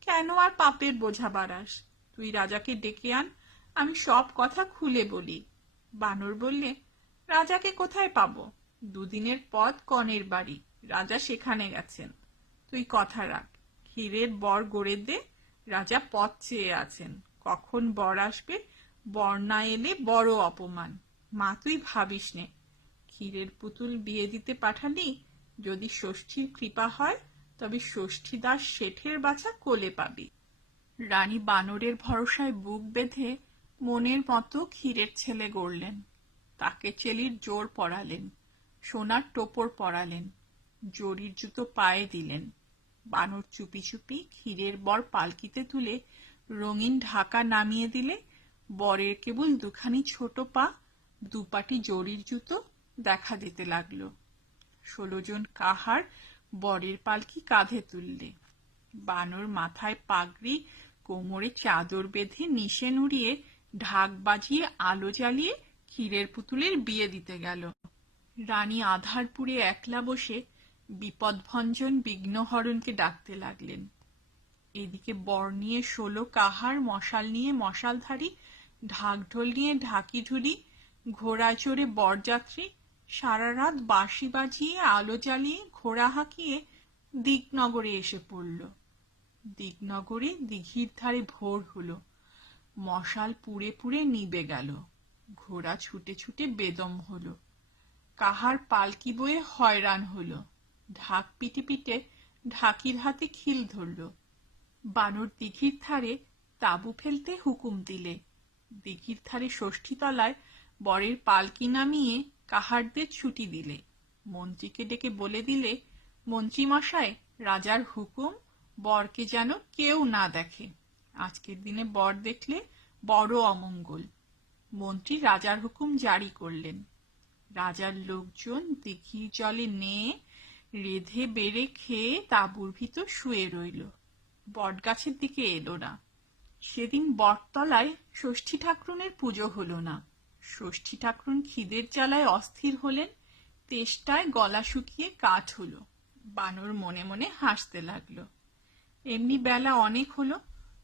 কেন আর পাপের বোঝা বাড়াস? তুই রাজাকে ডেকে আন, আমি সব কথা খুলে বলি। বানর বললে, রাজাকে কোথায় পাবো? 2 দিনের পথ কনের বাড়ি, রাজা সেখানে গেছেন। তুই কথা রাখ, ক্ষীরের বর গড়ে দে, রাজা পথ চেয়ে আছেন, কখন বর আসবে, বর না এলে বড় অপমান। মা, তুই ভাবিস নে, ক্ষীরের পুতুল বিয়ে দিতে পাঠালি, যদি ষষ্ঠীর কৃপা হয়, তবে ষষ্ঠীদাস শেঠের বাছা কোলে পাবি। রানী বানরের ভরসায় বুক বেঁধে মনের মতো ক্ষীরের ছেলে গড়লেন। তাকে চেলির জোর পরালেন, সোনার টোপর পরালেন, জরির জুতো পায়ে দিলেন। বানর চুপি চুপি ক্ষীরের বর পালকিতে তুলে রঙিন ঢাকা নামিয়ে দিলে বরের কেবল 2খানি ছোট পা, 2 পাটি জরির জুতো দেখা দিতে লাগলো। 16 জন কাহার বরের পালকি কাঁধে তুললে। বানর মাথায় পাগড়ি, কোমরে চাদর বেঁধে নিশে নুড়িয়ে ঢাক বাজিয়ে আলো জ্বালিয়ে ক্ষীরের পুতুলের বিয়ে দিতে গেল। রানী আধারপুরে একলা বসে বিপদভঞ্জন বিঘ্নহরণকে ডাকতে লাগলেন। এদিকে বর নিয়ে 16 কাহার, মশাল নিয়ে মশালধারী, ঢাক ঢোল নিয়ে ঢাকি ঢুলি, ঘোড়ায় চড়ে বরযাত্রী সারা রাত বাঁশি বাজিয়ে আলো জ্বালিয়ে ঘোড়া হাঁকিয়ে দিকনগরে এসে পড়ল। দিকনগরে দিঘির ধারে ভোর হলো, মশাল পুড়ে পুড়ে নিবে গেল, ঘোড়া ছুটে ছুটে বেদম হলো, কাহার পালকি বয়ে হয়রান হলো, ঢাক পিটে পিটে ঢাকির হাতে খিল ধরল। বানর দিঘির ধারে তাঁবু ফেলতে হুকুম দিলে। দিঘির ধারে ষষ্ঠীতলায় বরের পালকি নামিয়ে কাহারদের ছুটি দিলে। মন্ত্রীকে ডেকে বলে দিলে, মন্ত্রী মশাই, রাজার হুকুম, বরকে যেন কেউ না দেখে, আজকের দিনে বর দেখলে বড় অমঙ্গল। মন্ত্রী রাজার হুকুম জারি করলেন। রাজার লোকজন দিঘির জলে নেয়ে রেধে বেড়ে খেয়ে তাঁবুর ভিতর শুয়ে রইল, বটগাছের দিকে এলো না। সেদিন বটতলায় ষষ্ঠী ঠাকুরনের পুজো হলো না। ষষ্ঠী ঠাকুরন খিদের জ্বালায় অস্থির হলেন, তেষ্টায় গলা শুকিয়ে কাঠ হলো। বানর মনে মনে হাসতে লাগলো। এমনি বেলা অনেক হলো,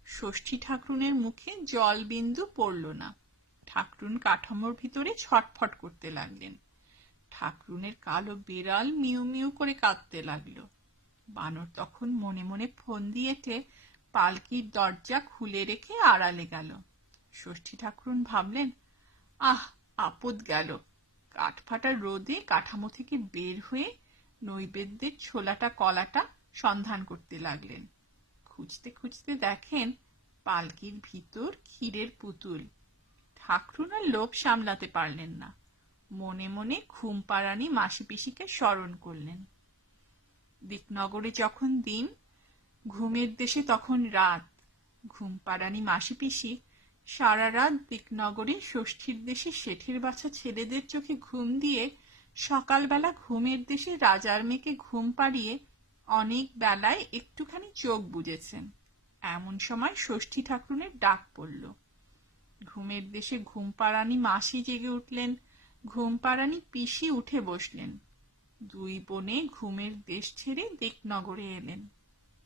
ষষ্ঠী ঠাকরুনের মুখে জল বিন্দু পড়ল না। ঠাকরুন কাঠামোর ভিতরে ছটফট করতে লাগলেন। ঠাকরুনের কালো বিড়াল মিউ মিউ করে কাঁদতে লাগলো। বানর তখন মনে মনে ফন্দি এঁটে পালকির দরজা খুলে রেখে আড়ালে গেল। ষষ্ঠী ঠাকরুন ভাবলেন, আহ, আপদ গেল। কাঠফাটা রোদে কাঠামো থেকে বের হয়ে নৈবেদ্যের ছোলাটা কলাটা সন্ধান করতে লাগলেন। খুঁজতে খুঁজতে দেখেন পালকির ভিতর ক্ষীরের পুতুল। ঠাকরুন আর লোভ সামলাতে পারলেন না, মনে মনে ঘুমপাড়ানি মাসি পিসিকে স্মরণ করলেন। দিকনগরে যখন দিন, ঘুমের দেশে তখন রাত। ঘুমপাড়ানি মাসি পিসি সারা রাত দিকনগরে ষষ্ঠীর দেশে শেঠের বাছা ছেলেদের চোখে ঘুম দিয়ে সকালবেলা ঘুমের দেশে রাজার মেয়েকে ঘুম পাড়িয়ে অনেক বেলায় একটুখানি চোখ বুজেছেন। এমন সময় ষষ্ঠী ঠাকরুনের ডাক পড়ল। ঘুমের দেশে ঘুমপাড়ানি মাসি জেগে উঠলেন, ঘুমপাড়ানি পিসি উঠে বসলেন। দুই বোনে ঘুমের দেশ ছেড়ে দিকনগরে এলেন।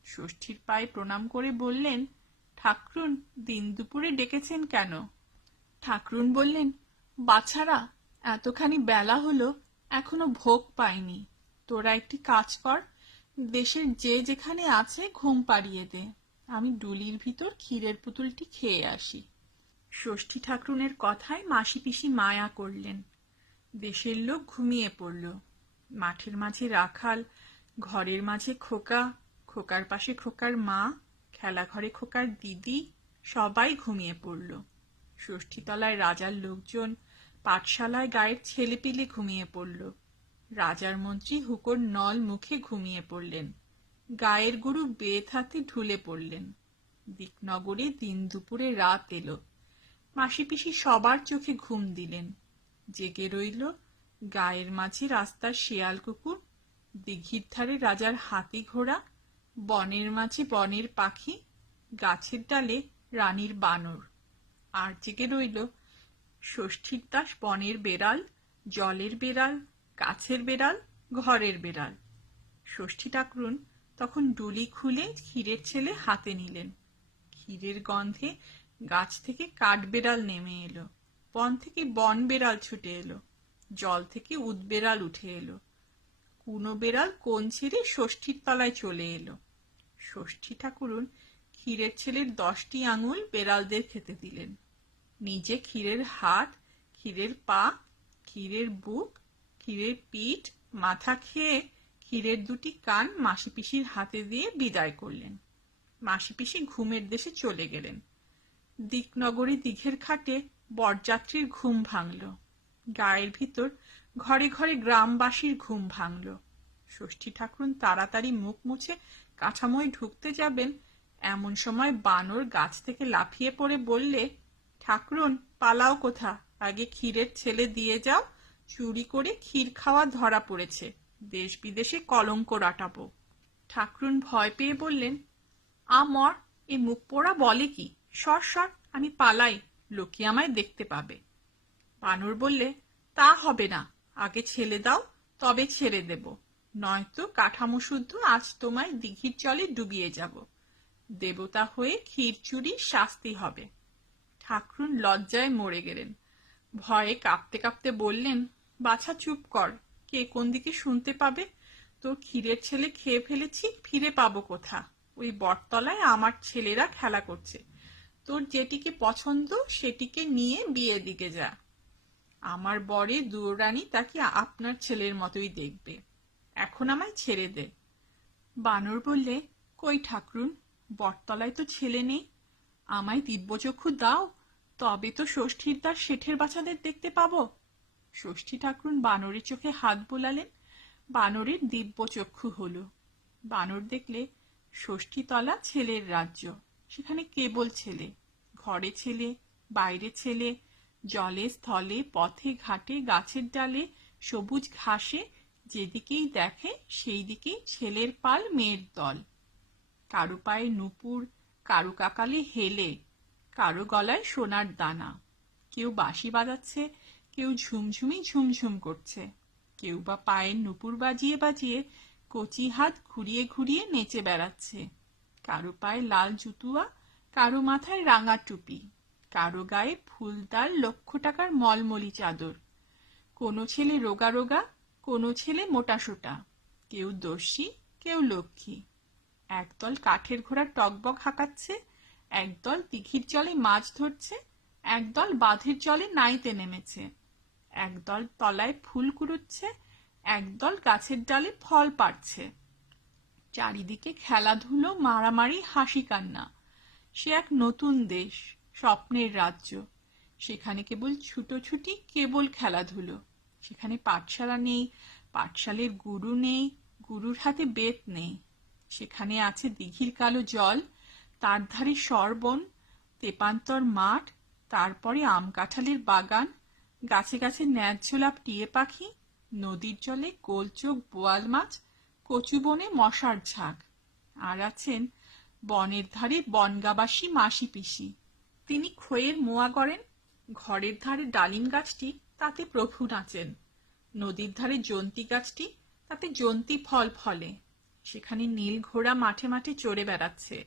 ষষ্ঠীর পায়ে প্রণাম করে বললেন, ঠাকরুন, দিন দুপুরে ডেকেছেন কেন? ঠাকরুন বললেন, বাছারা, এতখানি বেলা হলো, এখনো ভোগ পাইনি। তোরা একটি কাজ কর, দেশের যে যেখানে আছে ঘুম পাড়িয়ে দে, আমি ডুলির ভিতর ক্ষীরের পুতুলটি খেয়ে আসি। ষষ্ঠী ঠাকরুনের কথায় মাসি পিসি মায়া করলেন। দেশের লোক ঘুমিয়ে পড়ল। মাঠের মাঝে রাখাল, ঘরের মাঝে খোকা, খোকার পাশে খোকার মা, খেলাঘরে খোকার দিদি, সবাই ঘুমিয়ে পড়ল। ষষ্ঠীতলায় রাজার লোকজন, পাঠশালায় গায়ের ছেলেপিলে ঘুমিয়ে পড়ল। রাজার মন্ত্রী হুকোর নল মুখে ঘুমিয়ে পড়লেন। গায়ের গরু বেত হাতে ঢুলে পড়লেন। দিকনগরে দিন দুপুরে রাত এলো। মাসি পিসি সবার চোখে ঘুম দিলেন। জেগে রইল গায়ের মাঝে রাস্তার শেয়াল কুকুর, দিঘির ধারে রাজার হাতি ঘোড়া, বনের মাঝে বনের পাখি, গাছের ডালে রানীর বানর। আর জেগে রইল ষষ্ঠীর দাস বনের বেড়াল, জলের বেড়াল, গাছের বেড়াল, ঘরের বেড়াল। ষষ্ঠী ঠাকরুন তখন ডুলি খুলে ক্ষীরের ছেলে হাতে নিলেন। ক্ষীরের গন্ধে গাছ থেকে কাঠ বেড়াল নেমে এলো, বন থেকে বন বেড়াল ছুটে এলো, জল থেকে উদ বেড়াল উঠে এলো। কুনো বেড়াল কোন ছেড়ে ষষ্ঠীর তলায় চলে এলো। ষষ্ঠী ঠাকুরুন ক্ষীরের ছেলের 10টি আঙুল বেড়ালদের খেতে দিলেন। নিজে ক্ষীরের হাত, ক্ষীরের পা, ক্ষীরের বুক, ক্ষীরের পিঠ, মাথা খেয়ে ক্ষীরের 2টি কান মাসি পিসির হাতে দিয়ে বিদায় করলেন। মাসি পিসি ঘুমের দেশে চলে গেলেন। দিকনগরী দিঘের ঘাটে বরযাত্রীর ঘুম ভাঙল। গায়ের ভিতর ঘরে ঘরে গ্রামবাসীর ঘুম ভাঙল। ষষ্ঠী ঠাকুরুন তাড়াতাড়ি মুখ মুছে কাঠামোয় ঢুকতে যাবেন, এমন সময় বানর গাছ থেকে লাফিয়ে পড়ে বললে, ঠাকুরুন, পালাও কোথা, আগে ক্ষীরের ছেলে দিয়ে যাও, চুরি করে ক্ষীর খাওয়া ধরা পড়েছে, দেশ বিদেশে কলঙ্ক রাটাবো। ঠাকুরুন ভয় পেয়ে বললেন, আমর, এ মুখ পোড়া বলে কি, সর সর, আমি পালাই, লোকে আমায় দেখতে পাবে। বানর বললে, তা হবে না, আগে ছেলে দাও, তবে ছেড়ে দেব, নয়তো কাঠামো শুদ্ধ আজ তোমায় দিঘির জলে ডুবিয়ে যাব। দেবতা হয়ে ক্ষীর চুরির শাস্তি হবে। ঠাকরুন লজ্জায় মরে গেলেন। ভয়ে কাঁপতে কাঁপতে বললেন, বাছা চুপ কর, কে কোন দিকে শুনতে পাবে? তোর ক্ষীরের ছেলে খেয়ে ফেলেছি, ফিরে পাবো কোথা? ওই বটতলায় আমার ছেলেরা খেলা করছে, তোর যেটিকে পছন্দ সেটিকে নিয়ে বিয়ে দিকে যা। আমার বরে দুয়োরানী তাকে আপনার ছেলের মতোই দেখবে, এখন আমায় ছেড়ে দে। বানর বললে, কই ঠাকরুন, বটতলায় তো ছেলে নেই, আমায় দিব্যচক্ষু দাও, তবে তো ষষ্ঠীর দাস শেঠের বাচ্চাদের দেখতে পাবো। ষষ্ঠী ঠাকরুন বানরের চোখে হাত বোলালেন, বানরের দিব্যচক্ষু হলো। বানর দেখলে ষষ্ঠীতলা ছেলের রাজ্য, সেখানে কেবল ছেলে, ঘরে ছেলে, বাইরে ছেলে, জলে স্থলে পথে ঘাটে গাছের ডালে সবুজ ঘাসে যেদিকেই দেখে সেই দিকেই ছেলের পাল মেয়ের দল। কারো পায়ে নুপুর, কারো কাকালে হেলে, কারো গলায় সোনার দানা। কেউ বাঁশি বাজাচ্ছে, কেউ ঝুমঝুমি ঝুমঝুম করছে, কেউ বা পায়ের নুপুর বাজিয়ে বাজিয়ে কচি হাত ঘুরিয়ে ঘুরিয়ে নেচে বেড়াচ্ছে। কারো পায়ে লাল জুতুয়া, কারো মাথায় রাঙা টুপি, কারো গায়ে ফুলদার লক্ষ টাকার মলমলি চাদর। কোনো ছেলে রোগা রোগা, কোনো ছেলে মোটাসোটা, কেউ দস্যি, কেউ লক্ষ্মী। একদল কাঠের ঘোড়া টকবক হাঁকাচ্ছে, একদল দিঘির জলে মাছ ধরছে, একদল বাঁধের জলে নাইতে নেমেছে, একদল তলায় ফুল কুড়োচ্ছে, একদল গাছের ডালে ফল পাড়ছে। চারিদিকে খেলাধুলো, মারামারি, হাসি কান্না। সে এক নতুন দেশ, স্বপ্নের রাজ্য। সেখানে কেবল ছুটোছুটি, কেবল খেলাধুলো। সেখানে পাঠশালা নেই, পাঠশালের গুরু নেই, গুরুর হাতে বেত নেই। সেখানে আছে দিঘির কালো জল, তার ধারে সরবন, তেপান্তর মাঠ, তারপরে আম কাঁঠালের বাগান, গাছে গাছে ন্যায্যলাভ টিয়ে পাখি, নদীর জলে গোলচোখ বোয়াল মাছ, কচু বনে মশার ঝাঁক। আর আছেন বনের ধারে বনগাবাসী মাসি পিসি। তিনি খইয়ের মোয়া গড়েন। ঘরের ধারে ডালিম গাছটি, তাতে প্রভু নাচেন। নদীর ধারে জন্তি গাছটি, তাতে জন্তি ফল ফলে। সেখানে নীল ঘোড়া মাঠে মাঠে চড়ে বেড়াচ্ছে।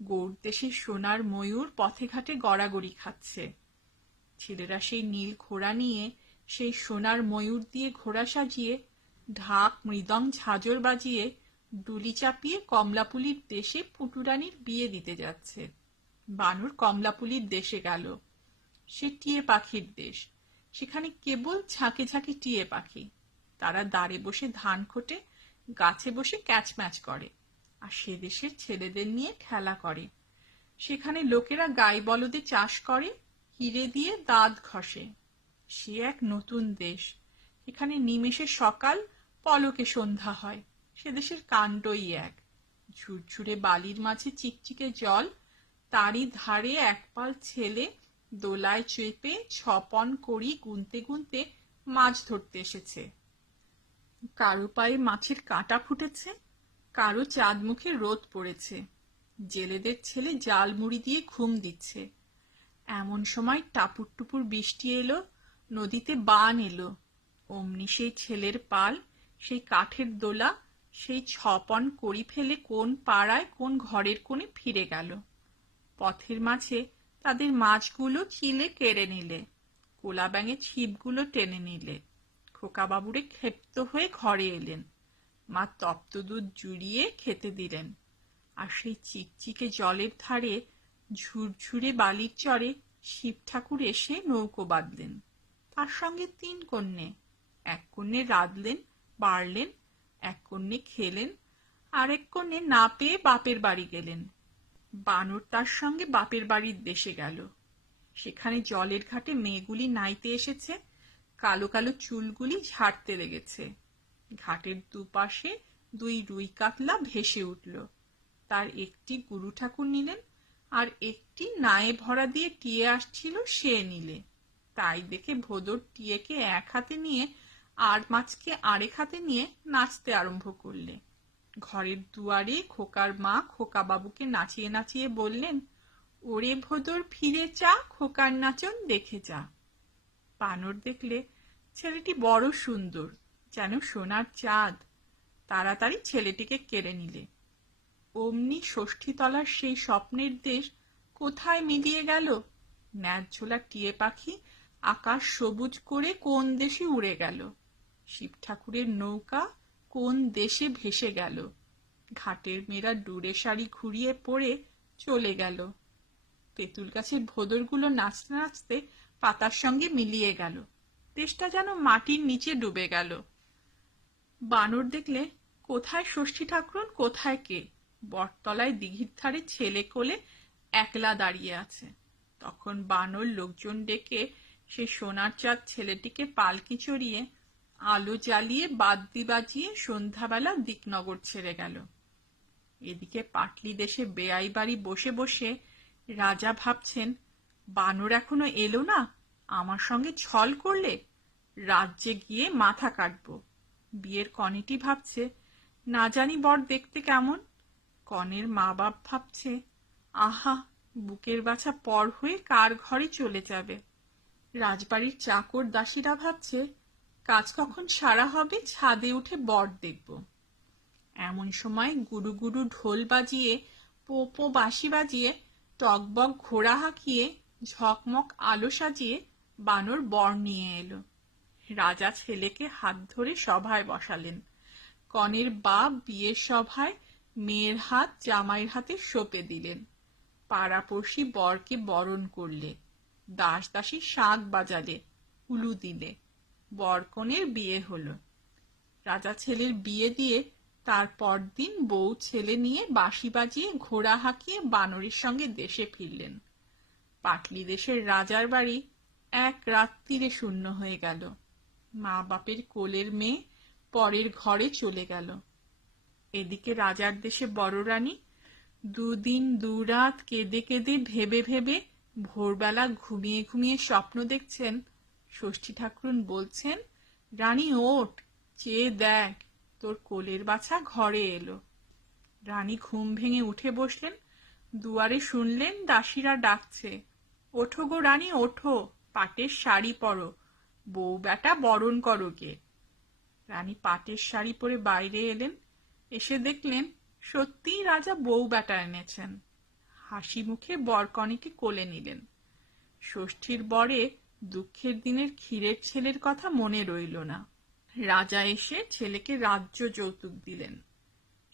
গৌড় দেশের সোনার ময়ূর পথে ঘাটে গড়াগড়ি খাচ্ছে। ছেলেরা সেই নীল ঘোড়া নিয়ে, সেই সোনার ময়ূর দিয়ে ঘোড়া সাজিয়ে, ঢাক মৃদং ঝাঁঝর বাজিয়ে, ডুলি চাপিয়ে কমলাপুলির দেশে পুটুরানির বিয়ে দিতে যাচ্ছে। বানর কমলাপুলির দেশে গেল। সে টিয়ে পাখির দেশ। সেখানে কেবল ঝাঁকে ঝাঁকে টিয়ে পাখি। তারা দাঁড়ে বসে ধান খোটে, গাছে বসে ক্যাচম্যাচ করে, আর সে দেশের ছেলেদের নিয়ে খেলা করে। সেখানে লোকেরা গাই বলদে চাষ করে, হিরে দিয়ে দাঁত ঘষে। সে এক নতুন দেশ। এখানে নিমেষে সকাল, পলকে সন্ধ্যা হয়। সে দেশের কাণ্ডই এক। ঝুরঝুরে বালির মাঝে চিকচিকে জল, তারই ধারে একপাল ছেলে দোলায় চেপে ছপন করি গুনতে গুনতে মাছ ধরতে এসেছে। কারো পায়ে মাছের কাঁটা ফুটেছে, কারো চাঁদ মুখে রোদ পড়েছে। জেলেদের ছেলে জাল মুড়ি দিয়ে ঘুম দিচ্ছে। এমন সময় টাপুর টুপুর বৃষ্টি এলো, নদীতে বান এলো। অমনি সেই ছেলের পাল, সেই কাঠের দোলা, সেই ছপন করি ফেলে কোন পাড়ায় কোন ঘরের কোণে ফিরে গেল। পথের মাঝে তাদের মাছগুলো চিলে কেড়ে নিলে, কোলা ব্যাঙে ছিপগুলো টেনে নিলে। খোকাবাবুরে ক্ষেপ্ত হয়ে ঘরে এলেন। মা তপ্ত দুধ জুড়িয়ে খেতে দিলেন। আর সেই চিকচিকে জলের ধারে ঝুরঝুরে বালির চরে শিব ঠাকুর এসে নৌকো বাঁধলেন। তার সঙ্গে 3 কন্যে। এক কন্যে রাঁধলেন, বাড়লেন, এক কন্যে খেলেন, আর এক কন্যে না পেয়ে বাপের বাড়ি গেলেন। বানর তার সঙ্গে বাপের বাড়ির দেশে গেল। সেখানে জলের ঘাটে মেয়েগুলি নাইতে এসেছে, কালো কালো চুলগুলি ঝাড়তে লেগেছে। ঘাটের দুপাশে 2 রুই কাতলা ভেসে উঠল। তার একটি গুরু ঠাকুর নিলেন, আর একটি নায়ে ভরা দিয়ে টিয়ে আসছিল, সে নিলে। তাই দেখে ভোদর টিয়েকে এক হাতে নিয়ে আর মাছকে আরেক হাতে নিয়ে নাচতে আরম্ভ করলে। ঘরের দুয়ারে খোকার মা খোকা বাবুকে নাচিয়ে নাচিয়ে বললেন, ওরে ভোদর ফিরে চা, খোকার নাচন দেখে যা। বানর দেখলে ছেলেটি বড় সুন্দর, যেন সোনার চাঁদ। তাড়াতাড়ি ছেলেটিকে কেড়ে নিলে। অমনি ষষ্ঠীতলার সেই স্বপ্নের দেশ কোথায় মিলিয়ে গেল? ন্যায্যলা টিয়ে পাখি আকাশ সবুজ করে কোন দেশে উড়ে গেল। শিব ঠাকুরের নৌকা কোন দেশে ভেসে গেল। ঘাটের মেয়েরা ডুরে শাড়ি ঘুরিয়ে পড়ে চলে গেল। তেঁতুল গাছের ভোদরগুলো নাচতে নাচতে পাতার সঙ্গে মিলিয়ে গেল। দেশটা যেন মাটির নিচে ডুবে গেল। বানর দেখলে কোথায় ষষ্ঠী ঠাকুরন, কোথায় কে। বটতলায় দিঘির ধারে ছেলে কোলে একলা দাঁড়িয়ে আছে। তখন বানর লোকজন ডেকে সে সোনার চাঁদ ছেলেটিকে পালকি চড়িয়ে আলো জ্বালিয়ে বাদ্যি বাজিয়ে সন্ধ্যাবেলা দিকনগর ছেড়ে গেল। এদিকে পাটলি দেশে বেয়াই বাড়ি বসে বসে রাজা ভাবছেন, বানর এখনো এলো না, আমার সঙ্গে ছল করলে রাজ্যে গিয়ে মাথা কাটবো। বিয়ের কনেটি ভাবছে, না জানি বর দেখতে কেমন। কনের মা বাপ ভাবছে, আহা, বুকের বাছা পর হয়ে কার ঘরে চলে যাবে। রাজবাড়ির চাকর দাসীরা ভাবছে, কাজ কখন সারা হবে, ছাদে উঠে বর দেখব। এমন সময় গুরু গুরু ঢোল বাজিয়ে পো পো বাঁশি বাজিয়ে টকবক ঘোড়া হাঁকিয়ে ঝকমক আলো সাজিয়ে বানর বর নিয়ে এলো। রাজা ছেলেকে হাত ধরে সভায় বসালেন। কনের বাপ বিয়ের সভায় মেয়ের হাত জামাইয়ের হাতে সঁপে দিলেন। পাড়াপড়শি বরকে বরণ করলে, দাস দাসী শাঁখ বাজালে, হুলু দিলে। বরকনের বিয়ে হলো। রাজা ছেলের বিয়ে দিয়ে তার পরদিন বউ ছেলে নিয়ে বাঁশি বাজিয়ে ঘোড়া হাঁকিয়ে বানরের সঙ্গে দেশে ফিরলেন। পাটলি দেশের রাজার বাড়ি এক রাত্রিরে শূন্য হয়ে গেল। মা বাপের কোলের মেয়ে পরের ঘরে চলে গেল। এদিকে রাজার দেশে বড় রানী দুদিন দুরাত কেঁদে কেঁদে ভেবে ভেবে ভোরবেলা ঘুমিয়ে ঘুমিয়ে স্বপ্ন দেখছেন। ষষ্ঠী ঠাকুরুন বলছেন, রানী ওঠ, চেয়ে দেখ, তোর কোলের বাছা ঘরে এলো। রানী ঘুম ভেঙে উঠে বসলেন। দুয়ারে শুনলেন দাসীরা ডাকছে, ওঠো গো রানী ওঠো, পাটের শাড়ি পরো, বউ বেটা বরণ করো গে। রানী পাটের শাড়ি পরে বাইরে এলেন। এসে দেখলেন সত্যিই রাজা বউ বেটা এনেছেন। হাসি মুখে বরকনেকে কোলে নিলেন। ষষ্ঠীর বরে দুঃখের দিনের ক্ষীরের ছেলের কথা মনে রইল না। রাজা এসে ছেলেকে রাজ্য যৌতুক দিলেন।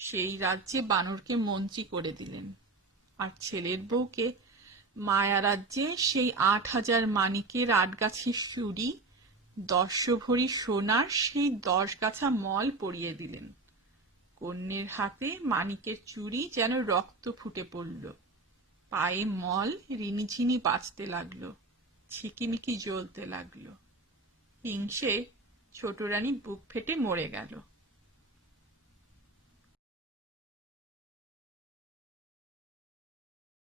সেই রাজ্যে বানরকে মন্ত্রী করে দিলেন। আর ছেলের বউকে মায়া রাজ্যে সেই ৮,০০০ মানিকের ৮ গাছির চুড়ি, ১০ ভরি সোনার সেই ১০ গাছা মল পরিয়ে দিলেন। কন্যের হাতে মানিকের চুড়ি যেন রক্ত ফুটে পড়ল। পায়ে মল রিনিঝিনি বাজতে লাগলো, ঝিকিমিকি জ্বলতে লাগলো। হিংসে ছোট রানী বুক ফেটে মরে গেল।